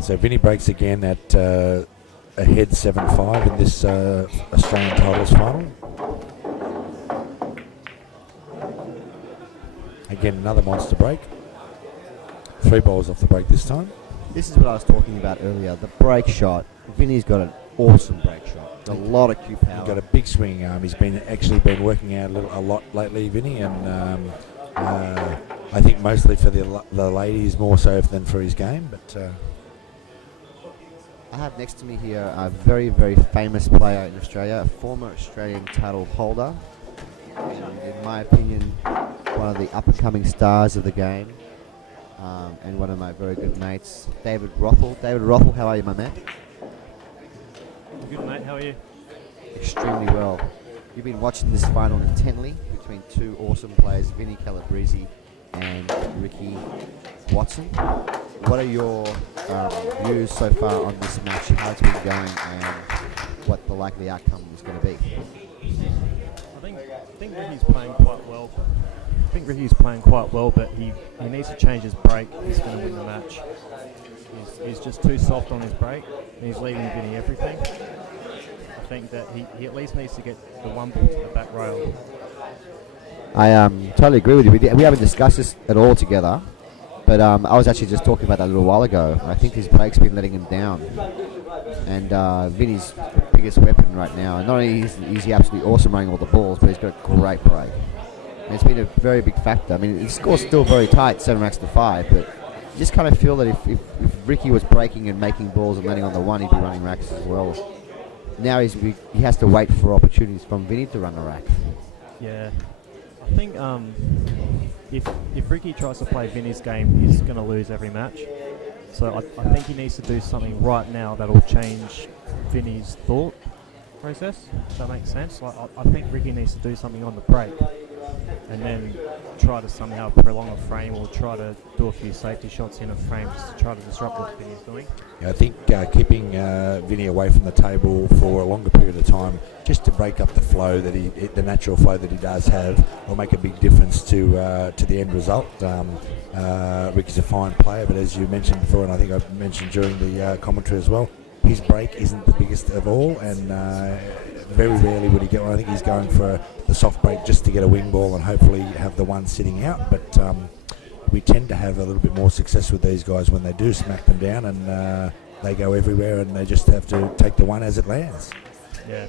So Vinnie breaks again at ahead 7-5 in this Australian titles final. Again, another monster break. 3 balls off the break this time. This is what I was talking about earlier. The break shot. Vinnie's got an awesome break shot. A lot of cue power. He's got a big swinging arm. He's been working out a lot lately, Vinnie, and I think mostly for the ladies more so than for his game. But I have next to me here a very, very famous player in Australia, a former Australian title holder, and in my opinion, one of the up-and-coming stars of the game, and one of my very good mates, David Rothel. David Rothel, how are you, my man? Good, mate. How are you? Extremely well. You've been watching this final intently between 2 awesome players, Vinnie Calabrese and Ricky Watson. What are your views so far on this match, how it's been going, and what the likely outcome is going to be? I think Ricky's playing quite well. But he needs to change his break. He's going to win the match. He's just too soft on his break, and he's leaving Vinnie everything. I think that he at least needs to get the 1 ball to the back rail. I totally agree with you. We haven't discussed this at all together, but I was actually just talking about that a little while ago. I think his break's been letting him down, and Vinnie's the biggest weapon right now. And not only is he absolutely awesome running all the balls, but he's got a great break. And it's been a very big factor. I mean, his score's still very tight, 7 racks to 5, but you just kind of feel that if Ricky was breaking and making balls and landing on the 1, he'd be running racks as well. Now he has to wait for opportunities from Vinnie to run a rack. Yeah. I think if Ricky tries to play Vinnie's game, he's going to lose every match. So I think he needs to do something right now that will change Vinnie's thought process. Does that make sense? Like, I think Ricky needs to do something on the break and then try to somehow prolong a frame or try to do a few safety shots in a frame just to try to disrupt what Vinnie's doing. Yeah, I think keeping Vinnie away from the table for a longer period of time, just to break up the flow the natural flow that he does have, will make a big difference to the end result. Ricky's a fine player, but as you mentioned before, and I think I mentioned during the commentary as well, his break isn't the biggest of all, and very rarely would he get one. I think he's going for the soft break just to get a wing ball and hopefully have the one sitting out. But we tend to have a little bit more success with these guys when they do smack them down, and they go everywhere, and they just have to take the one as it lands. Yeah,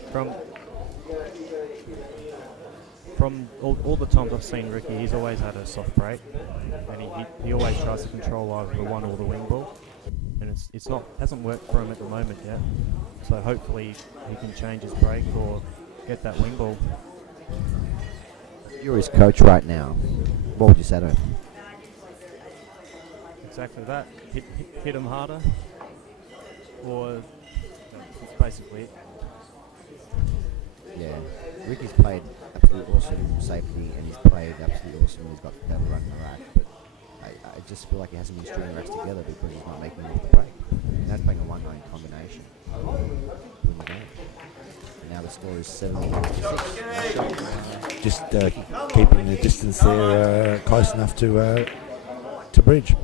from all the times I've seen Ricky, he's always had a soft break, and he always tries to control either the one or the wing ball, and it's not hasn't worked for him at the moment yet. So hopefully he can change his break or get that wing ball. You're his coach right now. What would you say to him? Exactly that. Hit him harder, or it's basically it. Yeah, Ricky's played absolutely awesome safety, and he's played absolutely awesome. He's got that run the rack, but I just feel like he hasn't been stringing racks together because he's not making off the break. Now he's playing a 1-9 combination to win the game. And now the score is 7-6. Just keeping the distance there close enough to bridge.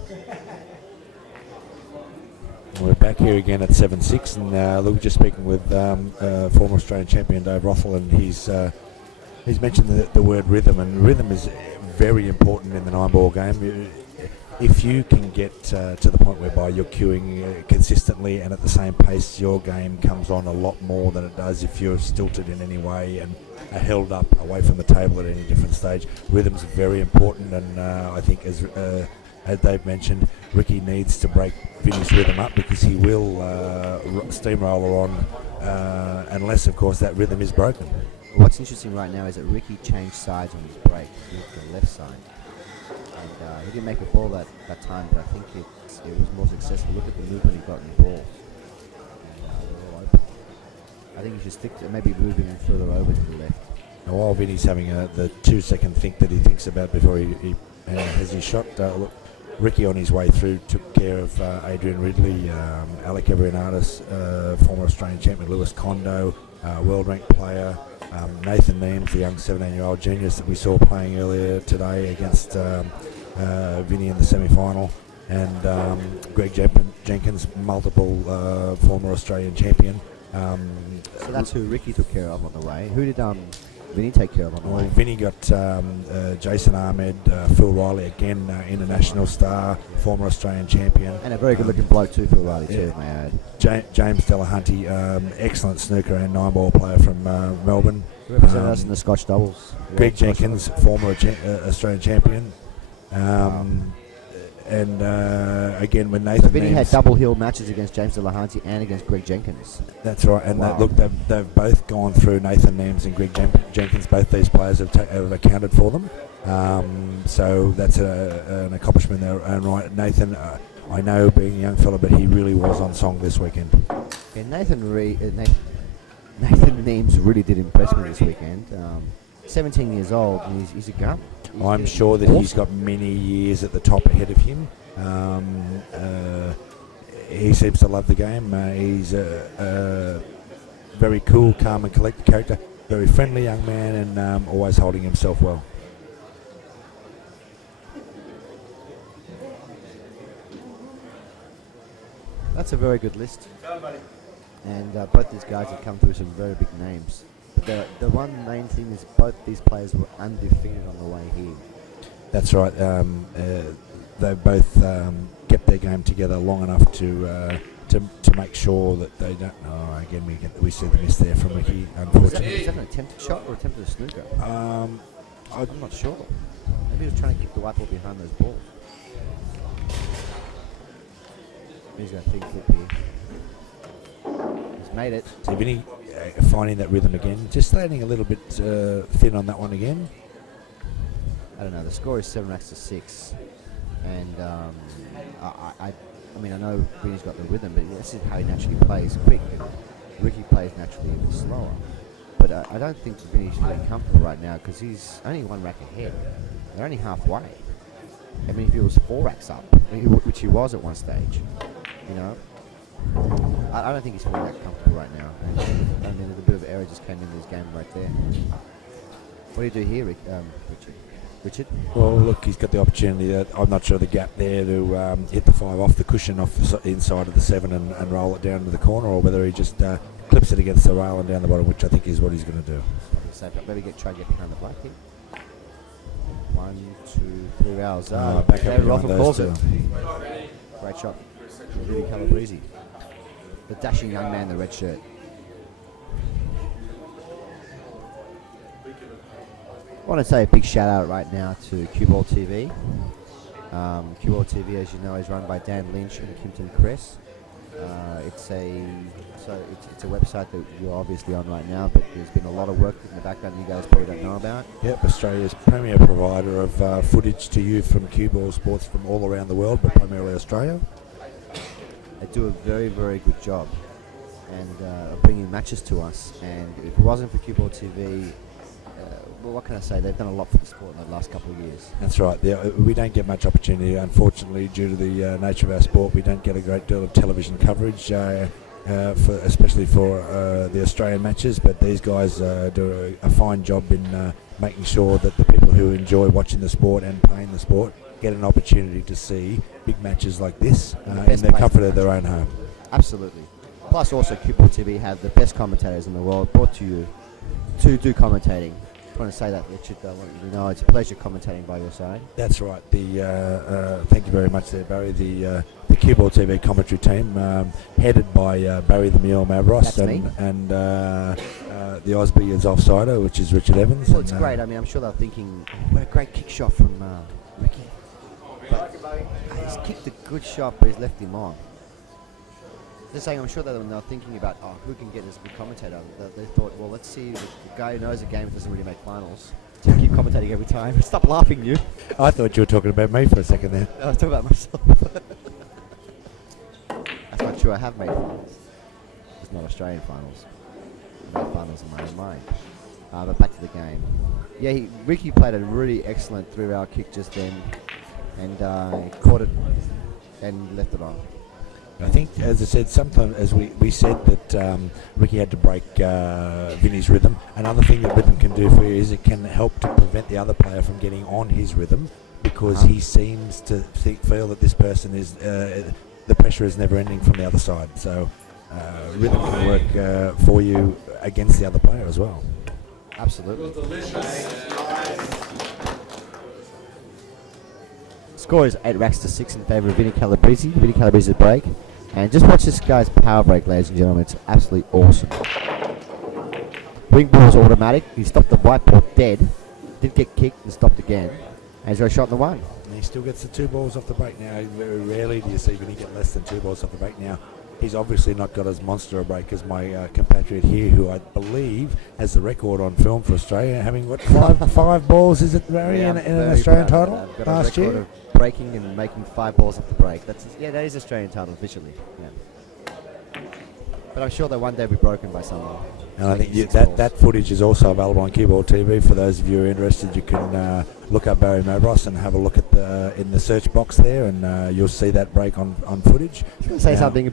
We're back here again at 7-6, and look, we're just speaking with former Australian champion Dave Rothel, and he's mentioned the word rhythm, and rhythm is very important in the 9-ball game. If you can get to the point whereby you're queuing consistently and at the same pace, your game comes on a lot more than it does if you're stilted in any way and are held up away from the table at any different stage. Rhythm's very important, and I think as Dave mentioned, Ricky needs to break Vinnie's rhythm up, because he will steamroller on unless, of course, that rhythm is broken. What's interesting right now is that Ricky changed sides on his break to the left side. And he didn't make a ball that time, but I think it was more successful. Look at the movement he got in the ball. And, they're all open. I think he should stick to maybe moving him further over to the left. Now, while Vinnie's having the 2-second think that he thinks about before he has his shot, look, Ricky on his way through took care of Adrian Ridley, Alec Everinatis, former Australian champion Lewis Kondo, world-ranked player, Nathan Neems, the young 17-year-old genius that we saw playing earlier today against Vinnie in the semi-final, and Greg Jenkins, multiple former Australian champion. So that's who Ricky took care of on the way. Who did Vinnie take care of on the way? Vinnie got Jason Ahmed, Phil Riley, again international star, former Australian champion. And a very good-looking bloke too, Phil Riley, too, may I add. James Delahunty, excellent snooker and 9-ball player from Melbourne. Represented us in the Scotch doubles. Greg Jenkins, former Australian champion. And again, when Nathan Vinnie had double hill matches against James Delahunty and against Greg Jenkins. That's right, and wow. look, they've both gone through. Nathan Neems and Greg Jenkins, both these players have accounted for them. So that's an accomplishment in their own right. Nathan, I know being a young fella, but he really was on song this weekend. Yeah, Nathan Neems really did impress me this weekend. 17 years old, and he's a gun. I'm sure that he's got many years at the top ahead of him. He seems to love the game. He's a very cool, calm and collected character, very friendly young man, and always holding himself well. That's a very good list. And both these guys have come through some very big names. But the one main thing is both these players were undefeated on the way here. That's right. They both kept their game together long enough to make sure that they don't. Oh, again, we see the miss there from Ricky. Unfortunately, Is that an attempted shot or attempted snooker? I'm not sure. Maybe he was trying to keep the white ball behind those balls. He's got a big flip here. He's made it. So Vinnie finding that rhythm again, just landing a little bit thin on that one again. I don't know. The score is 7-6, and I mean I know Vinnie's got the rhythm, but this is how he naturally plays quick. Ricky plays naturally a bit slower, but I don't think Vinnie's feeling comfortable right now because he's only one rack ahead. They're only halfway. I mean, if he was 4 racks up, which he was at one stage, you know. I don't think he's feeling that comfortable right now. And, I mean, a bit of error just came into his game right there. What do you do here, Richard? Well, look, he's got the opportunity. I'm not sure the gap there to hit the 5 off the cushion, off the inside of the 7 and roll it down to the corner, or whether he just clips it against the rail and down the bottom, which I think is what he's going to do. So maybe try to get behind the black here. 1, 2, 3 rounds. Back up David behind Rothel those calls two. it. Great shot. Vinnie Calabrese. The dashing young man in the red shirt. I want to say a big shout out right now to CueballTV. CueballTV, as you know, is run by Dan Lynch and Kimpton Kress. It's a website that you're obviously on right now, but there's been a lot of work in the background you guys probably don't know about. Yep, Australia's premier provider of footage to you from cue ball sports from all around the world, but primarily Australia. They do a very, very good job and of bringing matches to us. And if it wasn't for CueballTV, well, what can I say? They've done a lot for the sport in the last couple of years. That's right. We don't get much opportunity, unfortunately, due to the nature of our sport. We don't get a great deal of television coverage, especially for the Australian matches. But these guys do a fine job in making sure that the people who enjoy watching the sport and playing the sport get an opportunity to see big matches like this in the comfort of their own home. Absolutely. Plus, also, CueballTV have the best commentators in the world brought to you to do commentating. I want to say that, Richard. I want you to know it's a pleasure commentating by your side. That's right. Thank you very much there, Barry. The CueballTV commentary team, headed by Barry the Mule Mavros. That's me. And the Osby is offsider, which is Richard Evans. Well, it's great. I mean, I'm sure they're thinking, what a great kick shot from Ricky. But he's kicked a good shot, but he's left him on. They're saying, I'm sure that when they're thinking about, who can get this good commentator, they thought, well, let's see the guy who knows the game doesn't really make finals. So keep commentating every time. Stop laughing, you. I thought you were talking about me for a second there. I was talking about myself. That's not true. I have made finals. It's not Australian finals. I made finals in my own mind. But back to the game. Yeah, Ricky played a really excellent 3-hour kick just then, and he caught it and left it on. I think, as I said, sometimes as we said that Ricky had to break Vinnie's rhythm. Another thing that rhythm can do for you is it can help to prevent the other player from getting on his rhythm, because he seems to feel that this person is the pressure is never ending from the other side. So rhythm can work for you against the other player as well. Absolutely. Score is 8 racks to 6 in favour of Vinnie Calabrese. Vinnie Calabrese break. And just watch this guy's power break, ladies and gentlemen. It's absolutely awesome. Wing ball's automatic. He stopped the white ball dead. Didn't get kicked and stopped again. And he's got a shot in the one. And he still gets the 2 balls off the break now. Very rarely do you see Vinnie get less than 2 balls off the break now. He's obviously not got as monster a break as my compatriot here, who I believe has the record on film for Australia, having what, five balls, is it, Barry, in an Australian title last year? Breaking and making 5 balls off the break. That is Australian title officially. Yeah. But I'm sure that one day will be broken by someone. And I think that footage is also available on CueballTV. For those of you who are interested, you can look up Barry Mavros and have a look at in the search box there, and you'll see that break on footage. I was going to say something.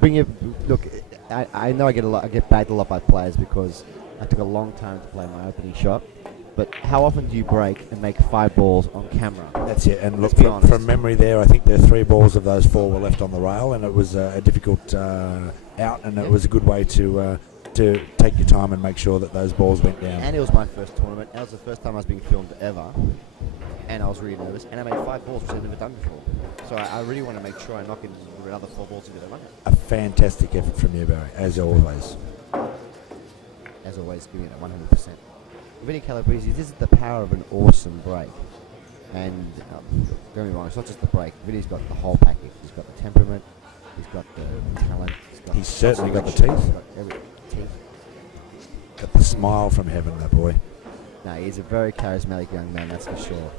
Look, I know I get bagged a lot by players because I took a long time to play my opening shot. But how often do you break and make 5 balls on camera? That's it. And look, from memory there, I think there are 3 balls of those 4 were left on the rail, and it was a difficult out, and it was a good way to take your time and make sure that those balls went down. And it was my first tournament. That was the first time I was being filmed ever. And I was really nervous. And I made 5 balls, which I've never done before. So I really want to make sure I knock in another 4 balls into the money. A fantastic effort from you, Barry, as always. As always, giving it 100%. Vinnie Calabrese, this is the power of an awesome break. And don't get me wrong, it's not just the break. Vinnie's got the whole package. He's got the temperament. He's got the talent. He's certainly got the teeth. He's got every teeth. Got the smile from heaven, that boy. No, he's a very charismatic young man, that's for sure.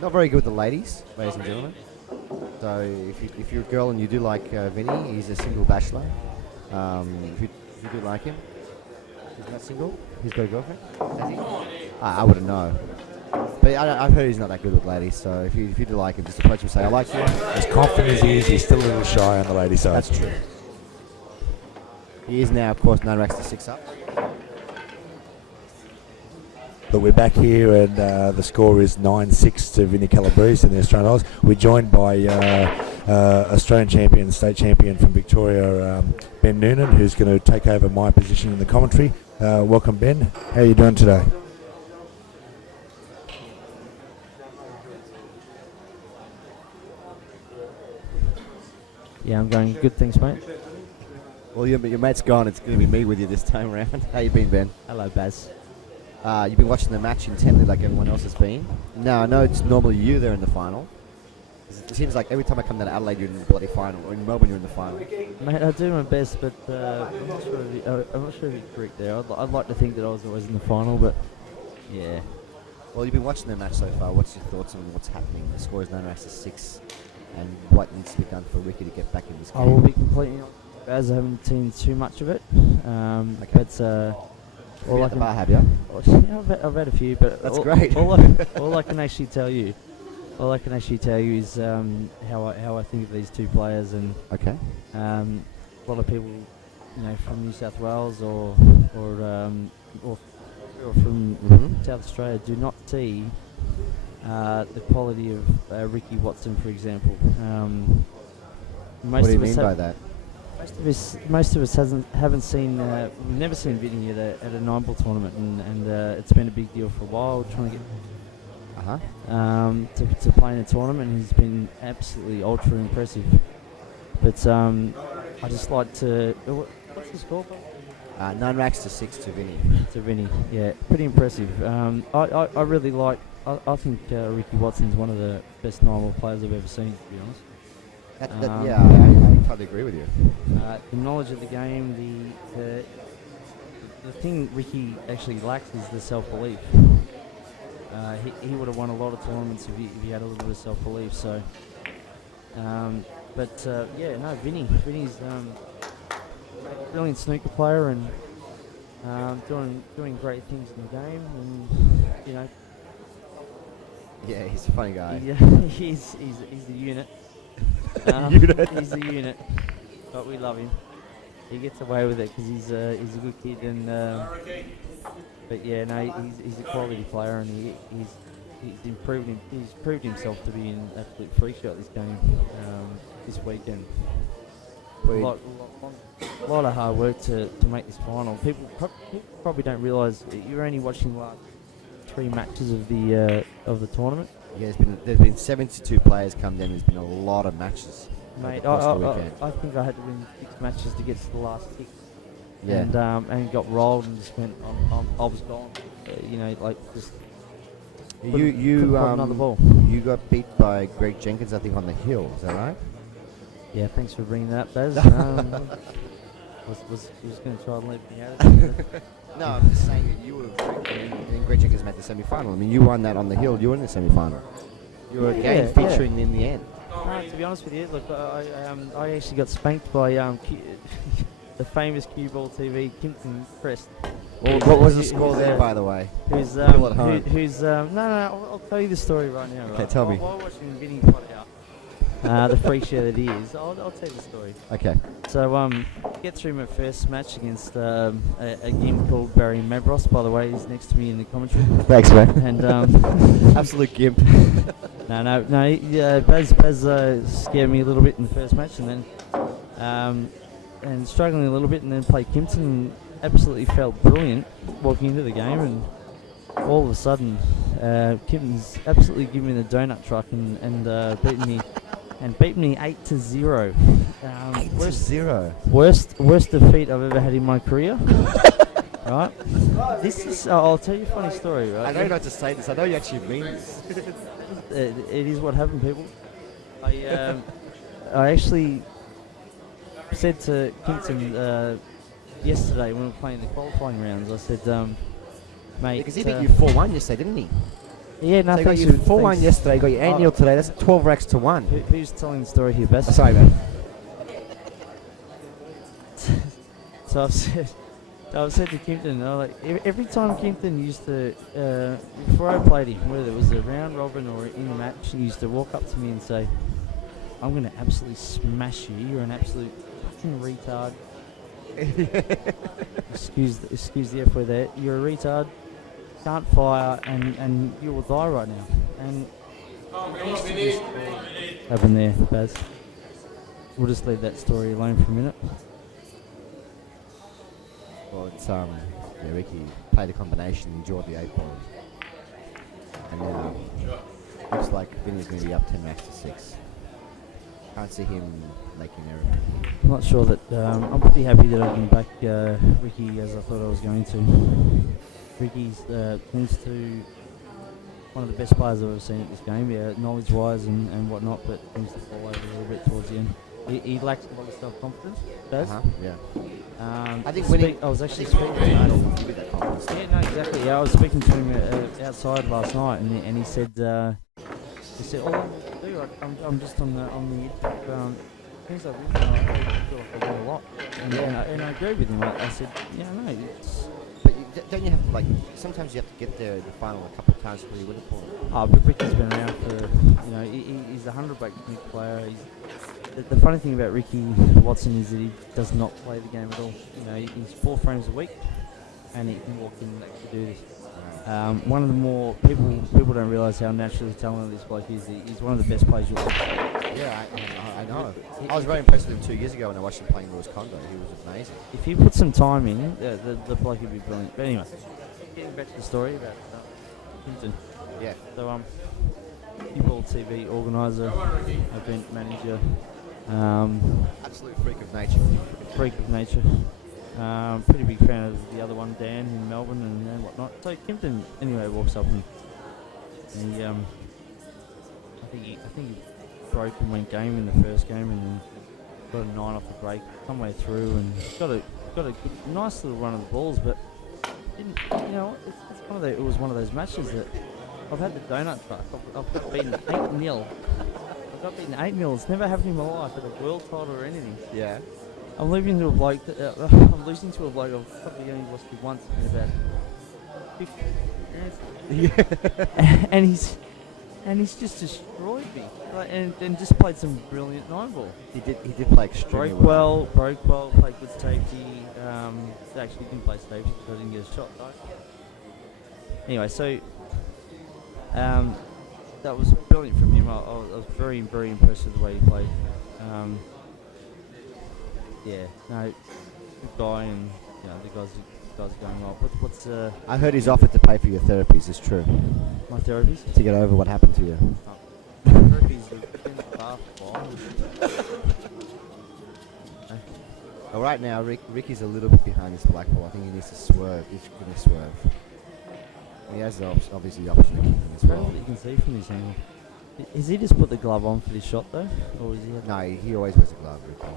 Not very good with the ladies and gentlemen. So if you're a girl and you do like Vinnie, he's a single bachelor. If you do like him, he's not single. He's got a girlfriend. Has he? I wouldn't know. But I've heard he's not that good with ladies. So if you do like him, just approach him and say, I like you. As confident as he is, he's still a little shy on the lady side. That's true. He is now, of course, 9 racks to 6 up. Look, we're back here, and the score is 9-6 to Vinnie Calabrese in the Australian Oz. We're joined by Australian champion, state champion from Victoria, Ben Noonan, who's going to take over my position in the commentary. Welcome, Ben. How are you doing today? Yeah, I'm going good, thanks, mate. Well, your mate's gone. It's going to be me with you this time around. How you been, Ben? Hello, Baz. You've been watching the match intently like everyone else has been. No, I know it's normally you there in the final. It seems like every time I come down to Adelaide, you're in the bloody final, or in Melbourne, you're in the final. Mate, I do my best, but I'm not sure if you're correct there. I'd like to think that I was always in the final, but yeah. Well, you've been watching the match so far. What's your thoughts on what's happening? The score is 9-6, and what needs to be done for Ricky to get back in this game? I will be completely honest, Baz. I haven't seen too much of it. But All at the bar, have you? Yeah, I've had a few, but That's great. all I can actually tell you is how I think of these two players, and Okay. a lot of people, from New South Wales or from South Australia do not see the quality of Ricky Watson, for example. What do you mean by that? Most of us haven't seen. We've never seen Vinnie at a 9-ball tournament, and it's been a big deal for a while trying to get to play in a tournament. He's been absolutely ultra impressive. But I just like to. What's the score? 9-6 to Vinnie. To Vinnie, yeah, pretty impressive. I really like. I think Ricky Watson's one of the best 9-ball players I've ever seen, to be honest. Yeah, I totally agree with you. The knowledge of the game, the thing Ricky actually lacks is the self-belief. He would have won a lot of tournaments if he had a little bit of self-belief. So, Vinnie's a brilliant snooker player and doing great things in the game, and Yeah, he's a funny guy. Yeah, he's a unit. He's a unit, but we love him. He gets away with it because he's a good kid, and but yeah, no, he's a quality player, and he's proved himself to be an absolute freak show at this game this weekend. A lot of hard work to make this final. People probably don't realise you're only watching like 3 matches of the tournament. Yeah, there's been 72 players come down. There's been a lot of matches. Mate, across the weekend. I think I had to win 6 matches to get to the last 6. Yeah. And got rolled and just went. I was gone. Just. You put another ball. You got beat by Greg Jenkins, I think, on the hill. Is that right? Yeah, thanks for bringing that up, Baz. Was going to try and leave me out of it. No, I'm just saying that you were. And Greg Jenkins made the semi-final. I mean, you won that on the hill. You were in the semi-final. You were again featuring in the end. To be honest with you, look, I actually got spanked by the famous CueballTV Kimpton Crest. What was the score there, by the way? Who's at home. I'll tell you the story right now. Okay, tell me. While watching Vinnie play out, the freak show that he is, I'll tell you the story. Okay. So get through my first match against a gimp called Barry Mavros. By the way, he's next to me in the commentary. Thanks, man. And absolute gimp. No. Baz scared me a little bit in the first match, and then and struggling a little bit, and then played Kimpton. And absolutely felt brilliant walking into the game, and all of a sudden, Kimpton's absolutely given me the donut truck and beat me 8-0. 8-0. Worst defeat I've ever had in my career. Right. This is. I'll tell you a funny story. Right. I know not to say this. I know you actually mean this. It is what happened, people. I actually said to Kimpton yesterday when we were playing the qualifying rounds. I said, mate. Because he beat you 4-1 yesterday, didn't he? Yeah, no. So he got you 4-1 yesterday. Got your annual today. That's 12 racks to 1. Who's telling the story here, Bess? Sorry, man. So I've said to Kimpton, every time Kimpton used to, before I played him, whether it was a round robin or in a match, he used to walk up to me and say, I'm going to absolutely smash you. You're an absolute fucking retard. Excuse the F word there. You're a retard. can't fire, and you will die right now. And happened there, Baz. We'll just leave that story alone for a minute. Well, it's Ricky played a combination, enjoyed the 8 ball, and now looks like Vinny's going to be up 10 racks to 6. Can't see him making an error. I'm not sure that I'm pretty happy that I can back Ricky as I thought I was going to. Ricky's tends to one of the best players I've ever seen at this game, knowledge-wise and whatnot, but tends to fall over a little bit towards the end. He lacks a lot of self-confidence. Does? Yeah. I think I was actually speaking to him. Yeah, no, exactly. Yeah, I was speaking to him outside last night, and he said, "Oh, dude, I'm just on the YouTube. Things like this, I feel like I win a lot." And I agree with him. I said, "Yeah, no, it's." But don't you have to, sometimes you have to get there in the final a couple of times before you win a point? Oh, but Ricky's been around for, he's a 100-break player. The funny thing about Ricky Watson is that he does not play the game at all. He's 4 frames a week, and he can walk in and actually do this. One of the more people don't realise how naturally talented this bloke is. He's one of the best players you'll ever. Yeah, I know. I was very impressed with him 2 years ago when I watched him playing Lewis Congo. He was amazing. If he put some time in, the bloke would be brilliant. But anyway, getting back to the story about Hinton. Yeah. So CueballTV organiser, event manager. Absolute freak of nature. Freak of nature. Pretty big fan of the other one, Dan, in Melbourne and whatnot. So Kimpton anyway walks up and he, I think he broke and went game in the first game and then got a 9 off the break some way through and got a good, nice little run of the balls, but didn't. It's one of it was one of those matches that I've had the donut truck. I've got beaten 8-0. I got beaten 8-0. It's never happened in my life at a world title or anything. Yeah. I'm losing to a bloke. I'm losing to a bloke I've probably only lost to once in about 50 years. Yeah. and he's just destroyed me. And just played some brilliant 9-ball. He did play extremely well. Broke well, played good safety. Actually didn't play safety because I didn't get a shot though. Anyway, so that was brilliant from him. I was very, very impressed with the way he played. Yeah, no, good guy, and the guys are going well. What's I heard he's offered to pay for your therapies. It's true. My therapies? To get over what happened to you. Therapies are in the bath. Well, right now, Ricky's a little bit behind this black ball. I think he needs to swerve. He's going to swerve. He has obviously the option to kick him as well. What you can see from his angle. Has he just put the glove on for this shot though, or is he? No, he always wears a glove, Ricky.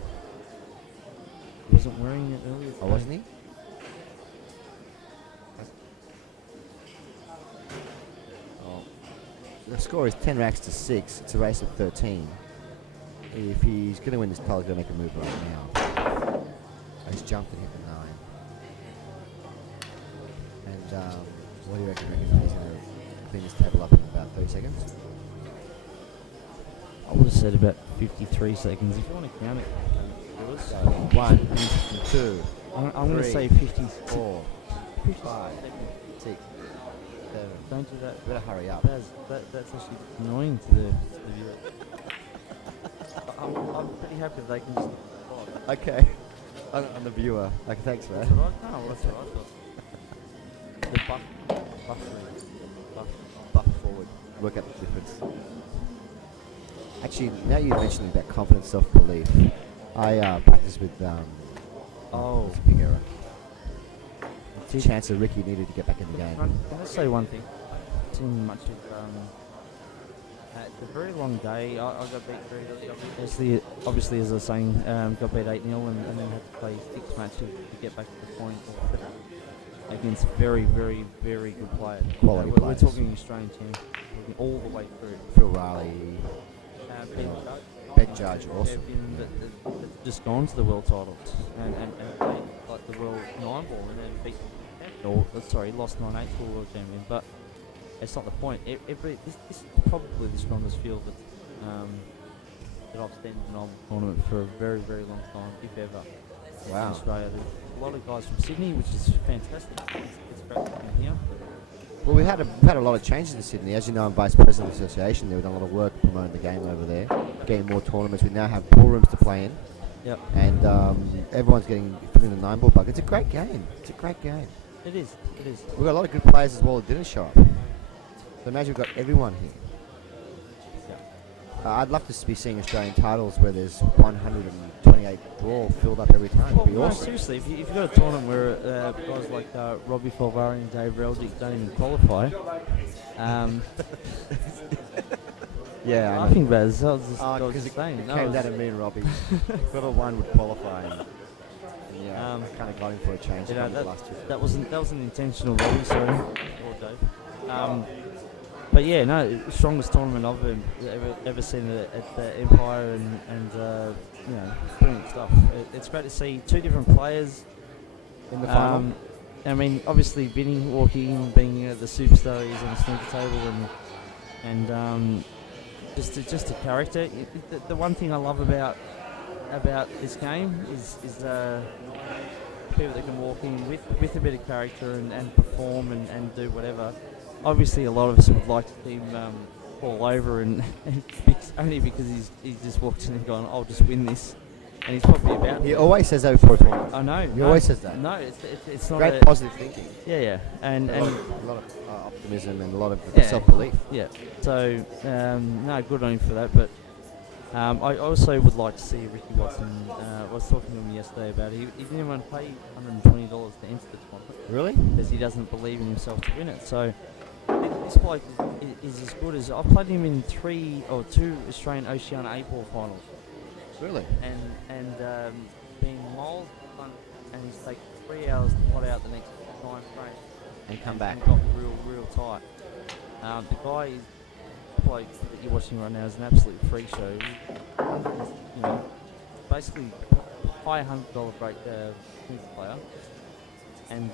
He wasn't wearing it earlier. Oh, wasn't he? Oh. The score is 10 racks to 6. It's a race of 13. If he's going to win this title, he's going to make a move right now. He's jumped and hit the 9. And what do you reckon? He's going to clean this table up in about 30 seconds? I would have said about 53 seconds. If you want to count it. 1, 2, I'm going to say 54. 5, 6, 7. Don't do that. You better hurry up. That's actually annoying to the viewer. I'm pretty happy if they can just. Okay. On the viewer. Okay, thanks, man. That's what that's what I thought. The buff forward. Work out the difference. Actually, now you mentioned about confidence, self-belief. I practiced with it's a big error. Chance of Ricky needed to get back in the game. Can I say one thing? It's in much of it's a very long day. I got beat very obviously as I was saying, got beat 8-0 and then had to play 6 matches to get back to the point against very, very, very good players. Quality players. We're talking Australian team all the way through. Phil Riley, Ben Judge, awesome. That's just gone to the world titles and played like the world 9-ball and then beat. Lost 9-8 to the world champion, but it's not the point. This is probably the strongest field that I've seen in an tournament for a very, very long time, if ever. Wow. In Australia, there's a lot of guys from Sydney, which is fantastic. It's great to come here. Well, we've had a lot of changes in Sydney. As you know, I'm vice president of the association. We've done a lot of work promoting the game over there, getting more tournaments. We now have ballrooms to play in. Yep. And everyone's getting filling the 9-ball bucket. It's a great game. It's a great game. It is. It is. We've got a lot of good players as well that didn't show up. So imagine we've got everyone here. I'd love to be seeing Australian titles where there's 128 draw filled up every time. It'd be No, awesome. seriously, if you've got a tournament where guys like Robbie Falvari and Dave Reldick don't even qualify, Yeah, I think that's I was because just it saying. came No, down to me and Robbie. Whoever one would qualify. And yeah, kind of got him for a change. you know, the last two. that wasn't intentional, Robbie. Sorry, or Dave. But yeah, no, strongest tournament I've ever seen at the Empire, and you know, brilliant stuff. It's great to see two different players in the final. I mean, obviously, Vinnie walking in, being the superstar he is on the snooker table, and just a character. The one thing I love about this game is people that can walk in with a bit of character and perform and do whatever. Obviously, a lot of us would like to see him fall over, and only because he's just walked in and gone, "I'll just win this," and he's probably about. He always says that before a tournament. I know. He always says that. No, it's not great positive thinking. Yeah, and a lot of optimism and a lot of yeah, self-belief. Yeah. So no, good on him for that. But I also would like to see Ricky Watson. I was talking to him yesterday about it. He didn't want to pay $120 to enter the tournament. Really? Because he doesn't believe in himself to win it. So this bloke is as good as I've played him in 2 Australian Oceania 8-ball finals. Really? And been miles front, and he's taken 3 hours to pot out the next 9 frames. And come back. And got real tight. The guy is bloke that you're watching right now is an absolute freak show. You know, basically high $100 break player, and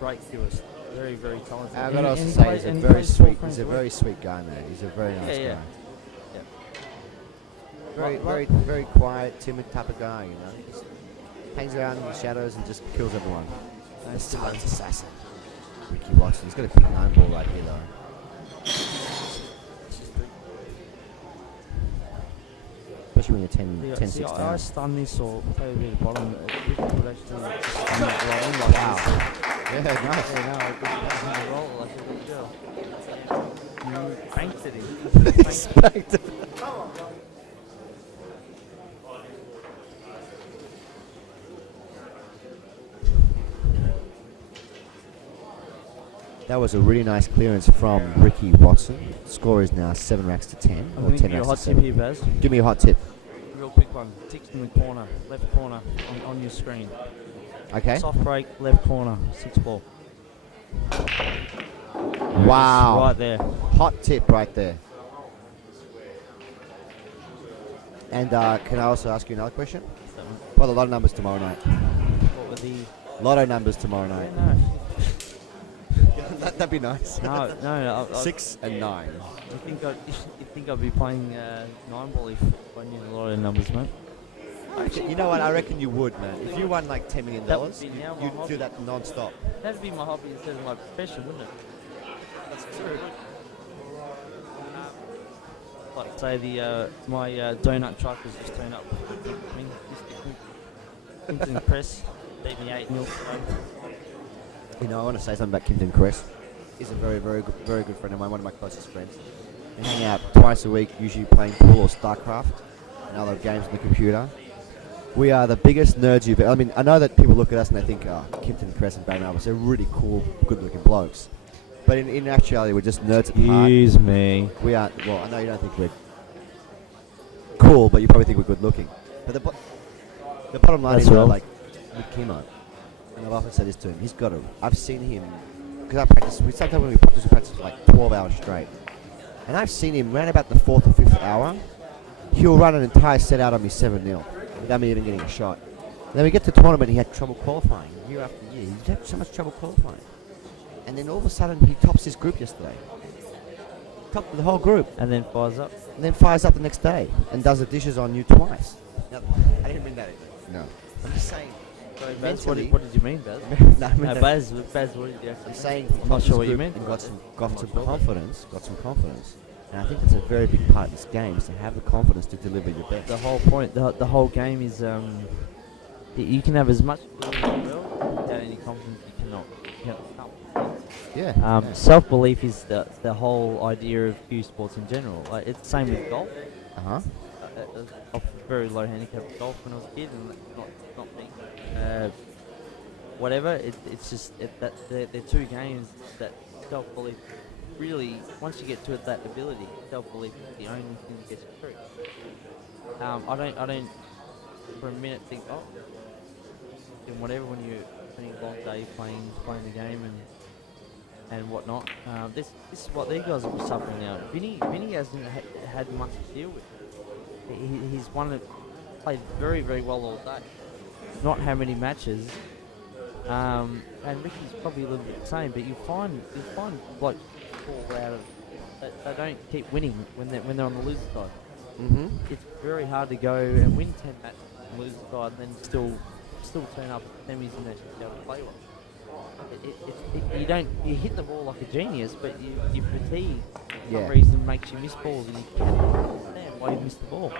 great curist. Very talented. I've got to also he say plays- he's a and he very plays four sweet. frames He's a a very week. sweet guy, man. He's a very nice Yeah. guy. Very quiet, timid type of guy. You know, just hangs around in the shadows and just kills everyone. No silent assassin. Ricky Watson. He's got a big 9-ball right here, though. Especially when you're 10, 10 See, 6 I down. stun this or play a bit of bottom. Ricky would actually stun it right in like Wow. this. Yeah, nice. Yeah, no, I roll like a good girl. You banked it in. Spanked it. That was a really nice clearance from Ricky Watson. Score is now 7 racks to 10. I'm Or going to 10 give you a racks hot to tip 7. here, Baz. Give me a hot tip. Real quick one. Ticks in the corner, left corner on your screen. Okay. Soft break, left corner, 6-ball. Wow. Right there. Hot tip right there. And can I also ask you another question? What are the lotto numbers tomorrow night? What were the... Lotto numbers tomorrow night. No. That'd be nice. No. 6 and 9. You think I'd be playing 9-ball if I knew a lot of numbers, mate? You know what? I reckon you would, man. If you won like $10 million, That would be now my you'd hobby. do that non-stop. That'd be my hobby instead of my profession, wouldn't it? That's true. Like say my donut truck was just turned up. I mean, Kimpton Press beat me 8-0 today. You know, I want to say something about Kimpton Crest. He's a very good friend of mine, one of my closest friends. We hang out twice a week, usually playing pool or StarCraft and other games on the computer. We are the biggest nerds you've ever... I mean, I know that people look at us and they think, oh, Kimpton Crest and Barry Marbles, they're really cool, good-looking blokes. But in actuality, we're just nerds at heart. Excuse me. We are... Well, I know you don't think we're cool, but you probably think we're good-looking. But the bottom line That's is, right. like, with Kimo, and I've often said this to him, he's got to... I've seen him... Because I practice... Sometimes when we practice for like 12 hours straight. And I've seen him round about the 4th or 5th hour, he'll run an entire set out on me 7-0 without me even getting a shot. And then we get to the tournament, he had trouble qualifying year after year. He had so much trouble qualifying. And then all of a sudden, he tops his group yesterday. Topped the whole group. And then fires up. And then fires up the next day and does the dishes on you twice. Now, I didn't mean that. No. I'm just saying, Sorry, Baz, mentally. what did you mean, Baz? No, I mean No, that- Baz, what did you actually I'm mean? saying I'm not sure what you meant. and by got that. some I'm not sure. confidence, and I think that's a very big part of this game is to have the confidence to deliver your best. The whole point, the whole game is you can have as much ability as you will without any confidence. You cannot. Yeah. yeah. Self-belief is the whole idea of cue sports in general. Like it's the same with golf. Uh-huh. Off very low handicap golf when I was a kid, and not me. Whatever. It's just that they're two games that self-belief really. Once you get to that ability, self-belief is the only thing that gets you through. I don't for a minute think, oh, and whatever when you're spending a long day playing the game and whatnot. This is what these guys are suffering now. Vinnie hasn't had much to deal with. He's played very, very well all day. Not how many matches. And Ricky's probably a little bit the same, but you find like fall out of they don't keep winning when they're on the loser side. Mm-hmm. It's very hard to go and win 10 matches on the loser side and then still turn up at semis and actually be able to play well. You hit the ball like a genius, but you fatigue for some reason makes you miss balls and you can't understand why you missed the ball.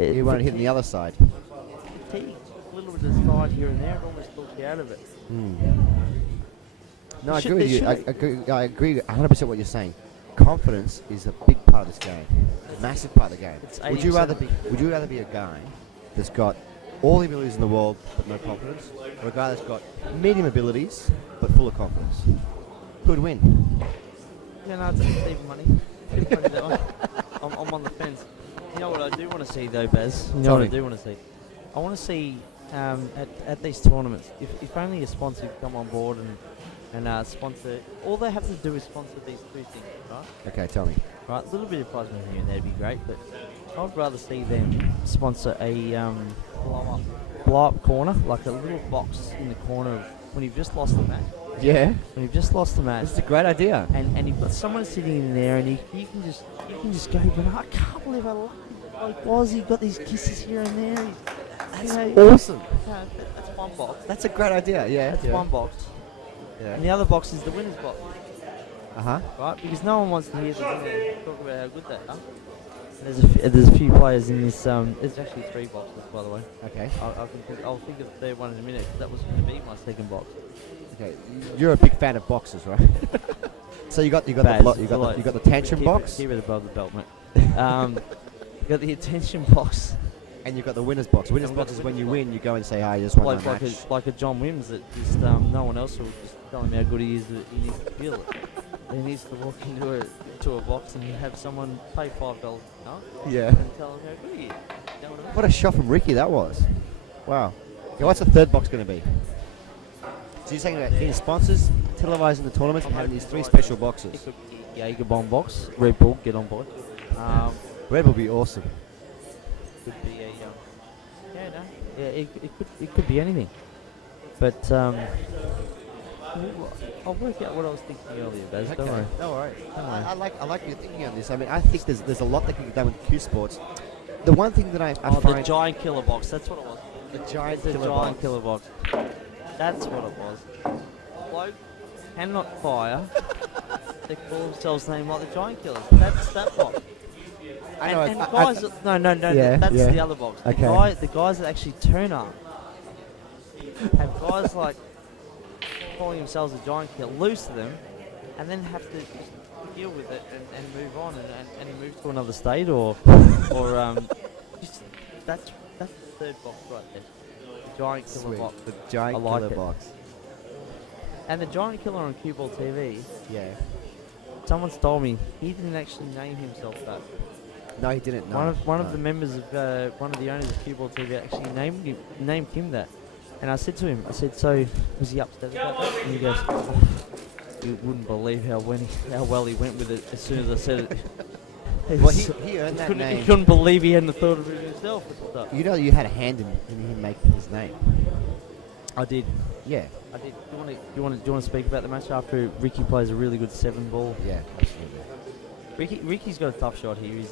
You won't hit the other side. Fatigue, a little bit of the side here and there, it almost talks you out of it. No, I agree with you. I agree 100% what you're saying. Confidence is a big part of this game, massive part of the game. Would you rather be a guy that's got all the abilities in the world but no confidence, or a guy that's got medium abilities but full of confidence? Who'd win? Yeah, no, it's even money. That one. I'm on the fence. You know what I do want to see though, Baz? You know what I do want to see? I want to see at these tournaments, if only a sponsor could come on board and sponsor. All they have to do is sponsor these two things, right? Okay, tell me. Right, a little bit of prize money here and that'd be great, but I'd rather see them sponsor a blow up corner, like a little box in the corner of when you've just lost the match. Yeah. When you've just lost the match. This is a great idea. And you've got someone sitting in there, and you can just go, but I can't believe how lucky was he got these kisses here and there. That's awesome. That's one box. That's a great idea. Yeah. That's one box. Yeah. And the other box is the winner's box. Uh-huh. Right? Because no one wants to hear the winner talk about how good they are. There's a few players in this. There's actually 3 boxes, by the way. Okay. I'll think of the third one in a minute. 'Cause that was going to be my second box. Okay. You're a big fan of boxes, right? So you got the tantrum box. Keep it above the belt, mate. You got the attention box. And you've got the winner's box. Winner's box is when you win, you go and say, I just won my match. Like a John Wims that just no one else will just tell him how good he is that he needs to feel it. He needs to walk into a box and have someone pay $5 Yeah. and tell him how good he is. You know what I mean? What a shot from Ricky that was. Wow. Okay, what's the third box going to be? So you're saying that getting sponsors, televising the tournaments, and having these 3 special boxes. It could be Jaeger Bomb box, Red Bull, get on board. Red will be awesome. Could be it could be anything. But I'll work out what I was thinking earlier, Baz. Okay. Don't worry. Don't worry. I like your thinking on this. I mean, I think there's a lot that can be done with Q Sports. The one thing that I the find giant killer box. That's what it was. the giant Killer box. That's what it was. Bloke cannot fire. They call themselves name like the giant killers. That's that box. I know. And guys, no. Yeah, That's yeah. the other box. Okay. The guys that actually turn up have guys like calling themselves a giant killer, lose to them, and then have to just deal with it and move on and move to another state or just that's the third box right there. The giant killer Sweet. box. The giant I like killer it. box. And the giant killer on CueballTV, Yeah. someone told me he didn't actually name himself that. No, he didn't. No. One of the members of one of the owners of CueballTV actually named him that. And I said to him, so was he upset about that? And he goes, you wouldn't believe how well he went with it as soon as I said it. Well, he earned that He name. couldn't believe he hadn't thought of it himself and stuff. You know, you had a hand in him making his name. I did. Yeah. I did. Do you want to speak about the match after Ricky plays a really good 7 ball? Yeah. Absolutely. Ricky's got a tough shot here.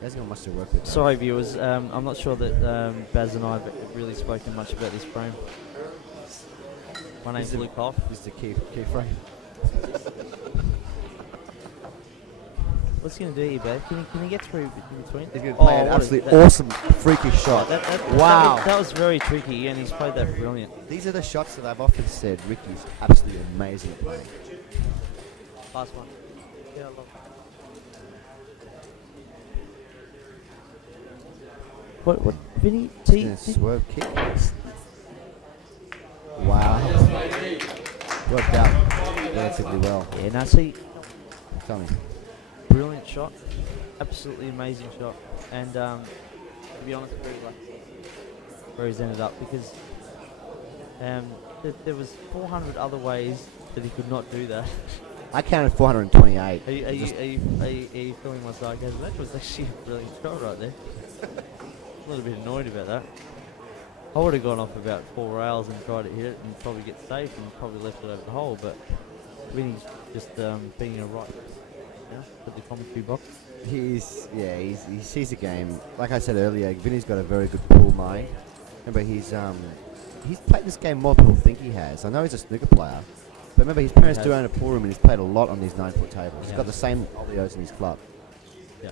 He hasn't got much to work with. though. Sorry, viewers. I'm not sure that Baz and I have really spoken much about this frame. My name's Luke Hoff. This is the key frame. What's he going to do here, Baz? Can he get through in between? He's going to play an what is absolutely that? awesome, freakish shot. Wow. That was very tricky, and he's played that brilliant. These are the shots that I've often said Ricky's absolutely amazing at playing. Last one. Yeah, I love What, Vinny? He's going to swerve kick. Wow. Worked out relatively well. Yeah, now see, Tell me. brilliant shot. Absolutely amazing shot. And to be honest, very lucky where he's ended up because there was 400 other ways that he could not do that. I counted 428. Are you feeling my sarcasm? That was actually a brilliant shot right there. A little bit annoyed about that. I would have gone off about 4 rails and tried to hit it and probably get safe and probably left it over the hole, but Vinny's just being a right for the commentary box. He sees the game. Like I said earlier, Vinny's got a very good pool mind. Remember, he's played this game more than people think he has. I know he's a snooker player, but remember his parents do own a pool room and he's played a lot on these 9-foot tables. He's got the same olios in his club. Yeah.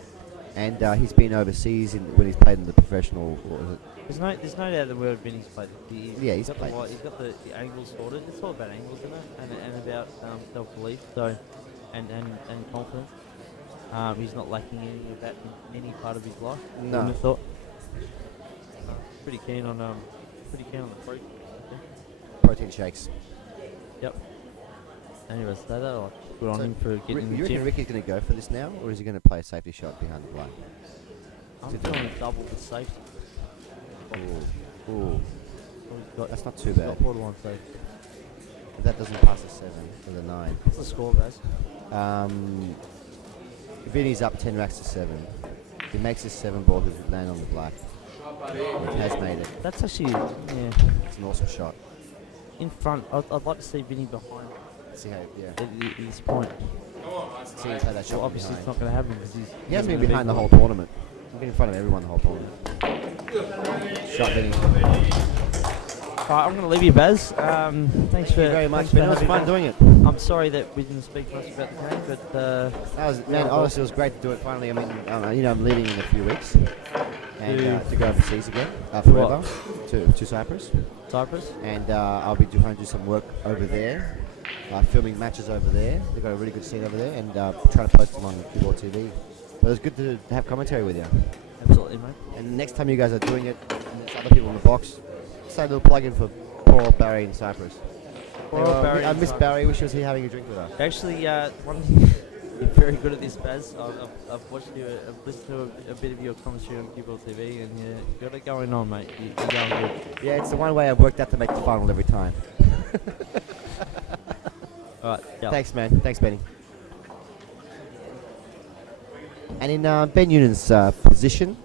And he's been overseas when he's played in the professional. What was it? There's no doubt the word Vinny's played. He's got played. He's got the angles sorted. It's all about angles, isn't it? And about self-belief, so and confidence. He's not lacking any of that in any part of his life. No. I would have thought. Pretty keen on the fruit. Protein shakes. Yep. Anyways, so good on him for getting in You the reckon gym. Ricky's going to go for this now, or is he going to play a safety shot behind the play? I'm feeling a double with safety. Ooh. That's not too bad. Borderline safe. If that doesn't pass a 7 or the 9. What's the score, Baz? Vinny's up 10 racks to 7. If he makes this 7 ball, does it land on the black? It has made it. That's actually, It's an awesome shot. in front. I'd like to see Vinny behind See how, at this point. See him play that shot. Well, obviously, behind. it's not going to happen because He hasn't been been behind the whole tournament. He's been in front of everyone the whole tournament. Shot Vinny. Alright, I'm going to leave you, Baz. Thanks Thank you very much, thanks for Ben. It was having fun me. doing it. I'm sorry that we didn't speak much about the game, but Honestly, it was great to do it finally. I mean, I'm leaving in a few weeks. And to go overseas again, forever, to Cyprus. Cyprus. And I'll be trying to do some work over there, filming matches over there. They've got a really good scene over there, and trying to post them on CueballTV. But it was good to have commentary with you. Absolutely, mate. And next time you guys are doing it, and there's other people in the box, say a little plug-in for poor old Barry in Cyprus. Poor old Barry I in miss Cyprus. Barry. Wish he was here having a drink with us. Actually, you're very good at this, Baz. I've watched you. I've listened to a bit of your commentary on CueballTV, and you've got it going on, mate. You're going good. Yeah, it's the one way I've worked out to make the final every time. Alright, yeah. Thanks, man. Thanks, Benny. And in Ben Union's position,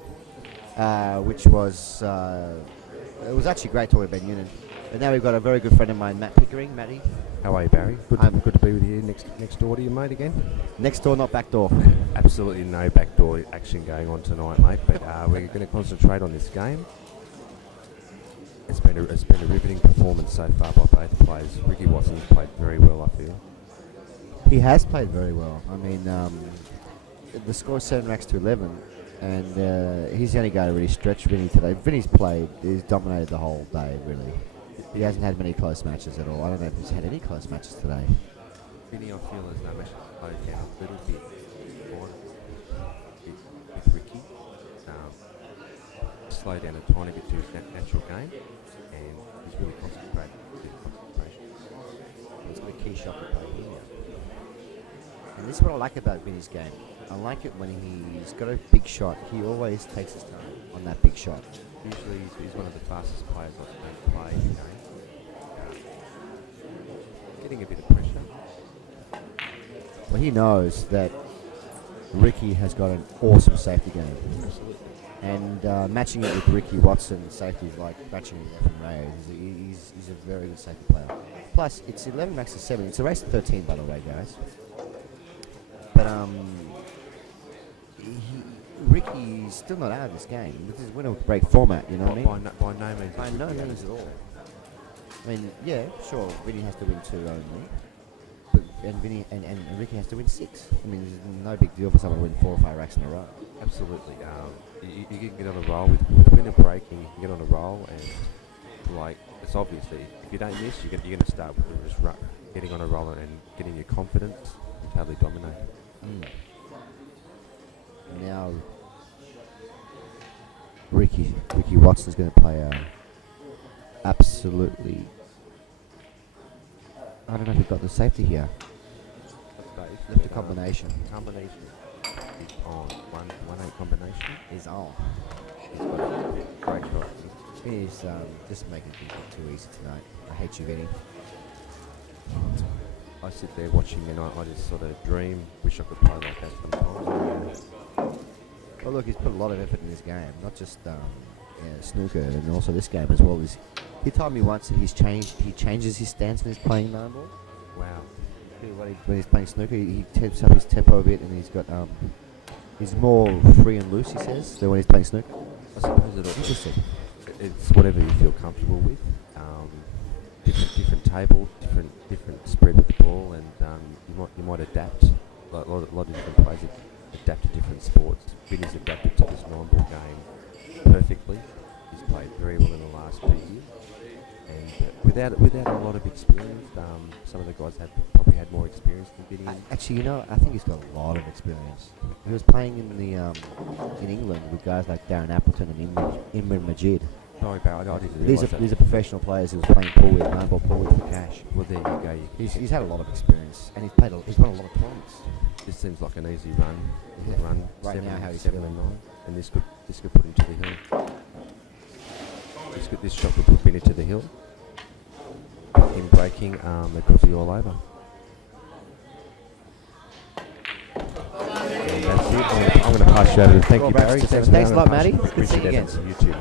which was it was actually great talking to Ben Union. But now we've got a very good friend of mine, Matt Pickering. Matty, How are you, Barry? Good to be with you next door to you, mate, again. next door, not back door. Absolutely no backdoor action going on tonight, mate, but we're going to concentrate on this game. It's been a riveting performance so far by both players. Ricky Watson's played very well, I feel. He has played very well. I mean, the score is 7 racks to 11, and he's the only guy to really stretch Vinny today. Vinny's played, he's dominated the whole day, really. He hasn't had many close matches at all. I don't know if he's had any close matches today. Vinny, I feel as though actually slowed down a little bit with Ricky. Slow down a tiny bit to his natural game, and he's really concentrated with concentration. He's got a key shot to play here. And this is what I like about Vinny's game. I like it when he's got a big shot. He always takes his time on that big shot. Usually he's one of the fastest players I've seen play in the game. Getting a bit of pressure. Well, he knows that Ricky has got an awesome safety game. Absolutely. And matching it with Ricky Watson, safety is like matching it from Ray. He's a very good safety player. Plus, it's 11 racks to 7. It's a race to 13, by the way, guys. But Ricky's still not out of this game. This is winner break format, you know what I mean? By no means. By no means at all. I mean, yeah, sure, Vinny has to win 2 only. But, and Vinny and Ricky has to win 6. I mean, there's no big deal for someone to win 4 or 5 racks in a row. Absolutely. You can get on a roll with winner breaking. You can get on a roll, and like it's obviously if you don't miss, you're going to start with just getting on a roll and getting your confidence and totally dominate. Now, Ricky Watson's going to play absolutely. I don't know if he got the safety here. Left a combination. Combination is on. 1-8 combination Is on. He's got a great shot. He's just making things look too easy tonight. I hate you, Vinny. I sit there watching and I just sort of dream, wish I could play like that sometimes. Well, look, he's put a lot of effort in this game, not just snooker, and also this game as well. He told me once that he changes his stance when he's playing 9-ball. Wow. When he's playing snooker, he tips up his tempo a bit, and he's more free and loose, he says, than when he's playing snooker. I suppose it all. Interesting. It's whatever you feel comfortable with. Different table, different spread with the ball, and you might adapt. Like a lot of different players adapt to different sports. Vinny's adapted to this 9-ball game perfectly. He's played very well in the last 2 years, and without a lot of experience, some of the guys have probably had more experience than Vinny. Actually, I think he's got a lot of experience. He was playing in England with guys like Darren Appleton and Imran Majid. Sorry, Barry, I didn't realise that. These are professional players who was playing pool with 9-ball pool with for cash. Well, there you go. He's had a lot of experience, and he's won a lot of tournaments. This seems like an easy run. Run Right 7, now, how he's 7 feeling. and 9, and this could put him to the hill. This shot could put Vinny to the hill. Him breaking, it could be all over. And that's it. I'm going to pass you over. Thank you, Barry. Thanks a lot, Matty. Good to see you again. You too, mate.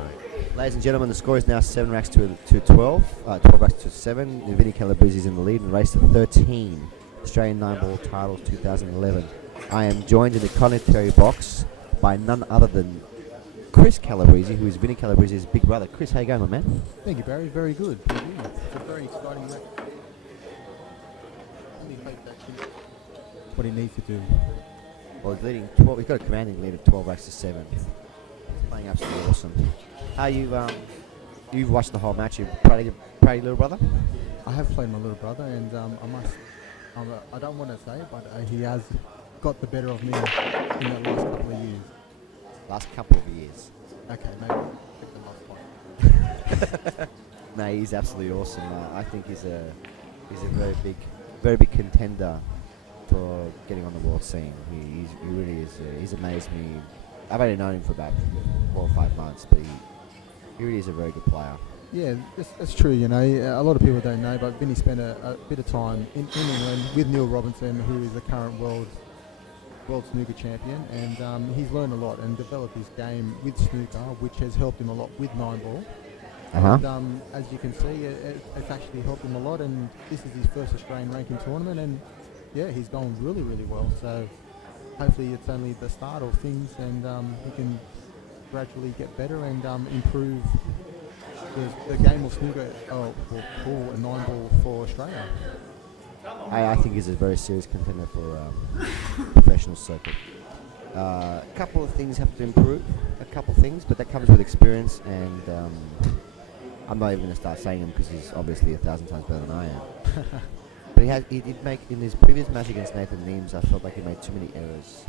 Ladies and gentlemen, the score is now 7 racks to 12, 12 racks to 7. And Vinnie Calabrese is in the lead and race to 13. Australian 9-ball titles 2011. I am joined in the commentary box by none other than Chris Calabrese, who is Vinnie Calabrese's big brother. Chris, how you going, my man? Thank you, Barry. Very good. It's a very exciting match. What he needs to do. Well, he's leading 12. He's got a commanding lead of 12 racks to 7. He's playing absolutely awesome. How you've watched the whole match? You proud little brother? I have played my little brother, and I don't want to say it, but he has got the better of me in the last couple of years. Last couple of years. Okay, maybe pick the last one. No, he's absolutely awesome. I think he's a very big contender for getting on the world scene. He really is. He's amazed me. I've only known him for about 4 or 5 months, but he really is a very good player. Yeah, that's true. A lot of people don't know, but Vinny spent a bit of time in England with Neil Robinson, who is the current world snooker champion, and he's learned a lot and developed his game with snooker, which has helped him a lot with 9-ball. And as you can see, it's actually helped him a lot, and this is his first Australian ranking tournament, and yeah, he's going really, really well. So hopefully it's only the start of things, and he can gradually get better and improve the game of snooker for pool and 9-ball for Australia. I think he's a very serious contender for professional circuit. A couple of things have to improve, but that comes with experience, and I'm not even going to start saying them because he's obviously 1,000 times better than I am. But he did make, in his previous match against Nathan Neems, I felt like he made too many errors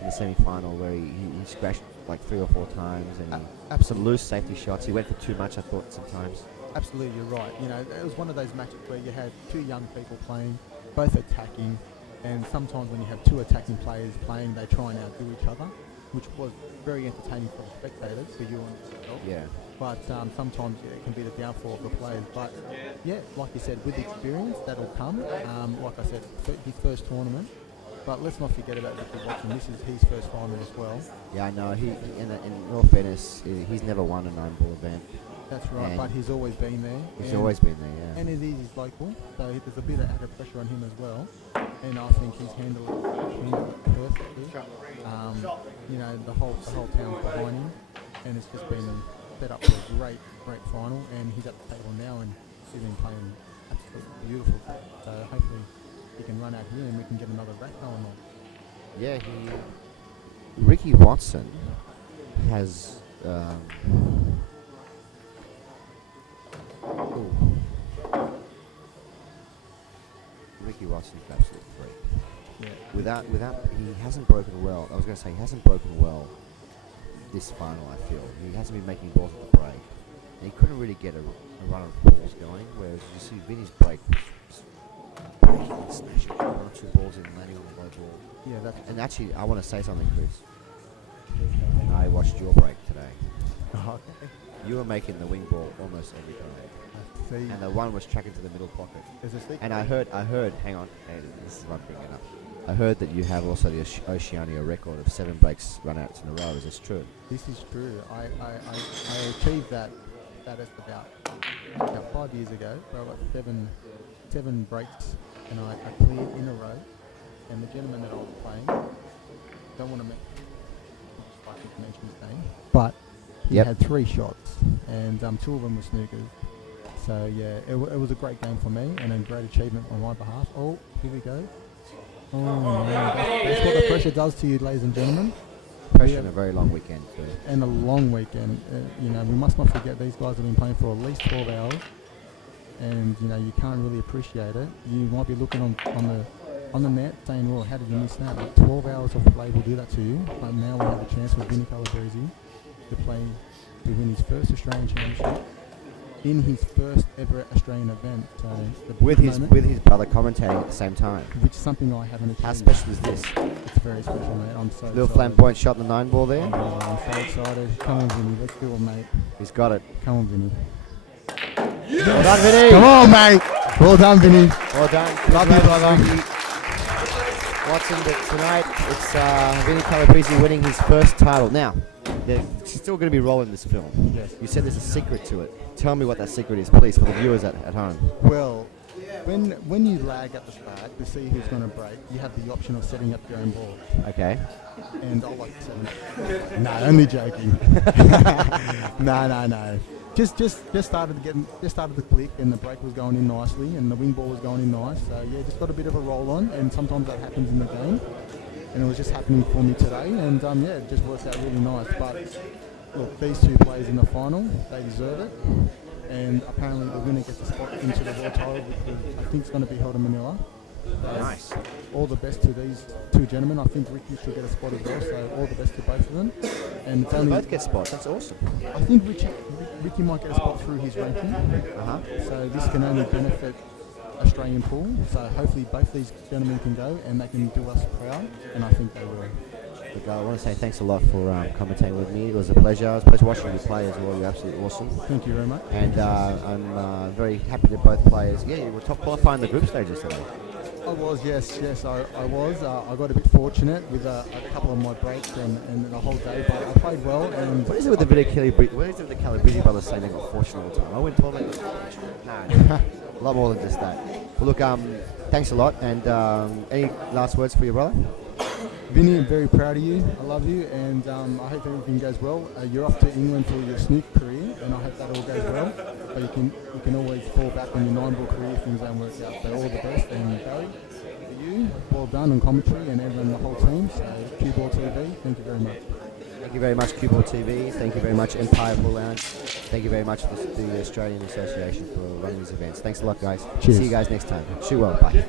in the semi-final where he scratched like 3 or 4 times and some loose safety shots. He went for too much, I thought, sometimes. Absolutely, you're right. It was one of those matches where you had 2 young people playing, both attacking, and sometimes when you have 2 attacking players playing, they try and outdo each other, which was very entertaining for the spectators, for you and yourself. Yeah. But sometimes it can be the downfall of the players. But yeah, like you said, with experience, that'll come. Like I said, his first tournament. But let's not forget about Ricky Watson. This is his first tournament as well. Yeah, I know. In all fairness, he's never won a 9-ball event. That's right, but he's always been there. He's always been there, yeah. And it is local, so there's a bit of added pressure on him as well. and I think he's handled it perfectly. You know, the whole town's behind him, and it's just been set up for a great final. And he's at the table now, and he's been playing absolutely beautiful. So hopefully he can run out here, and we can get another rack going on. Yeah, Ricky Watson has. Ricky Watson's an absolute freak. Yeah. Without, he hasn't broken well. I was going to say he hasn't broken well this final. I feel he hasn't been making balls at the break, and he couldn't really get a run of balls going. Whereas you see Vinny's break was breaking and smashing 1 or 2 balls in, landing on the low ball. Yeah, that's. And actually, I want to say something, Chris. I watched your break today. Okay. You were making the wing ball almost every time. See, And the one was tracking to the middle pocket. there's a secret. And I heard, hang on, hey, this is what I'm bringing up. I heard that you have also the Oceania record of 7 breaks run outs in a row. Is this true? This is true. I achieved that is about 5 years ago. Where I got seven breaks, and I cleared in a row. And the gentleman that I was playing, don't want to mention his name, but he had 3 shots, and 2 of them were snookers. So yeah, it was a great game for me, and a great achievement on my behalf. Oh, here we go. Oh, man. That's what the pressure does to you, ladies and gentlemen. Pressure and a very long weekend too. And a long weekend. You know, we must not forget these guys have been playing for at least 12 hours, and you know you can't really appreciate it. You might be looking on the net saying, "Well, how did you miss that?" Like 12 hours of play will do that to you. But now we have a chance with Vinnie Calabrese to play to win his first Australian Championship in his first ever Australian event. So with his brother commentating at the same time, which is something I haven't achieved. How special is this? It's very special, mate. I'm so Little excited. flamboyant shot in the 9 ball there. I'm so excited. Come on, Vinnie. Let's do it, mate. He's got it. Come on, Vinnie. Yes! Well done, Vinnie. Come on, mate. Well done, Vinnie. Well done. Love you, brother. Watson, but tonight it's Vinnie Calabrese winning his first title. Now, she's still going to be rolling this film. Yes. You said there's a secret to it. Tell me what that secret is, please, for the viewers at home. Well, when you lag at the start to see who's going to break, you have the option of setting up your own ball. Okay. And I like to set them up. No, only joking. No. Just started to click, and the break was going in nicely, and the wing ball was going in nice. So yeah, just got a bit of a roll on, and sometimes that happens in the game, and it was just happening for me today, and yeah, it just worked out really nice. But look, these 2 players in the final, they deserve it, and apparently the winner gets a spot into the world title, which I think is going to be held in Manila. Nice. All the best to these 2 gentlemen. I think Ricky should get a spot as well, so all the best to both of them. And it's only both get spots. That's awesome. I think Ricky might get a spot through his ranking. So this can only benefit Australian pool. So hopefully both these gentlemen can go and they can do us proud, and I think they will. Look, I want to say thanks a lot for commentating with me. It was a pleasure. It was a pleasure watching you play as well. You're absolutely awesome. Thank you very much. And I'm very happy that both players. Yeah, you were top qualifier in the group stages today. I was, yes, I was. I got a bit fortunate with a couple of my breaks and the whole day, but I played well. And what is it with the Calabrese brothers saying they got fortunate all the time? I went 12 minutes. No, a lot more than just that. Well, look, thanks a lot. And any last words for your brother? Vinnie, I'm very proud of you. I love you, and I hope everything goes well. You're off to England for your snook career, and I hope that all goes well. But you can always fall back on your 9-ball career if things don't work out. So all the best, and Barry, for you, well done on commentary and everyone, the whole team. So CueballTV, thank you very much. Thank you very much, CueballTV. Thank you very much, Empire Pool Lounge. Thank you very much to the Australian Association for running these events. Thanks a lot, guys. Cheers. See you guys next time. Shoot well. Bye.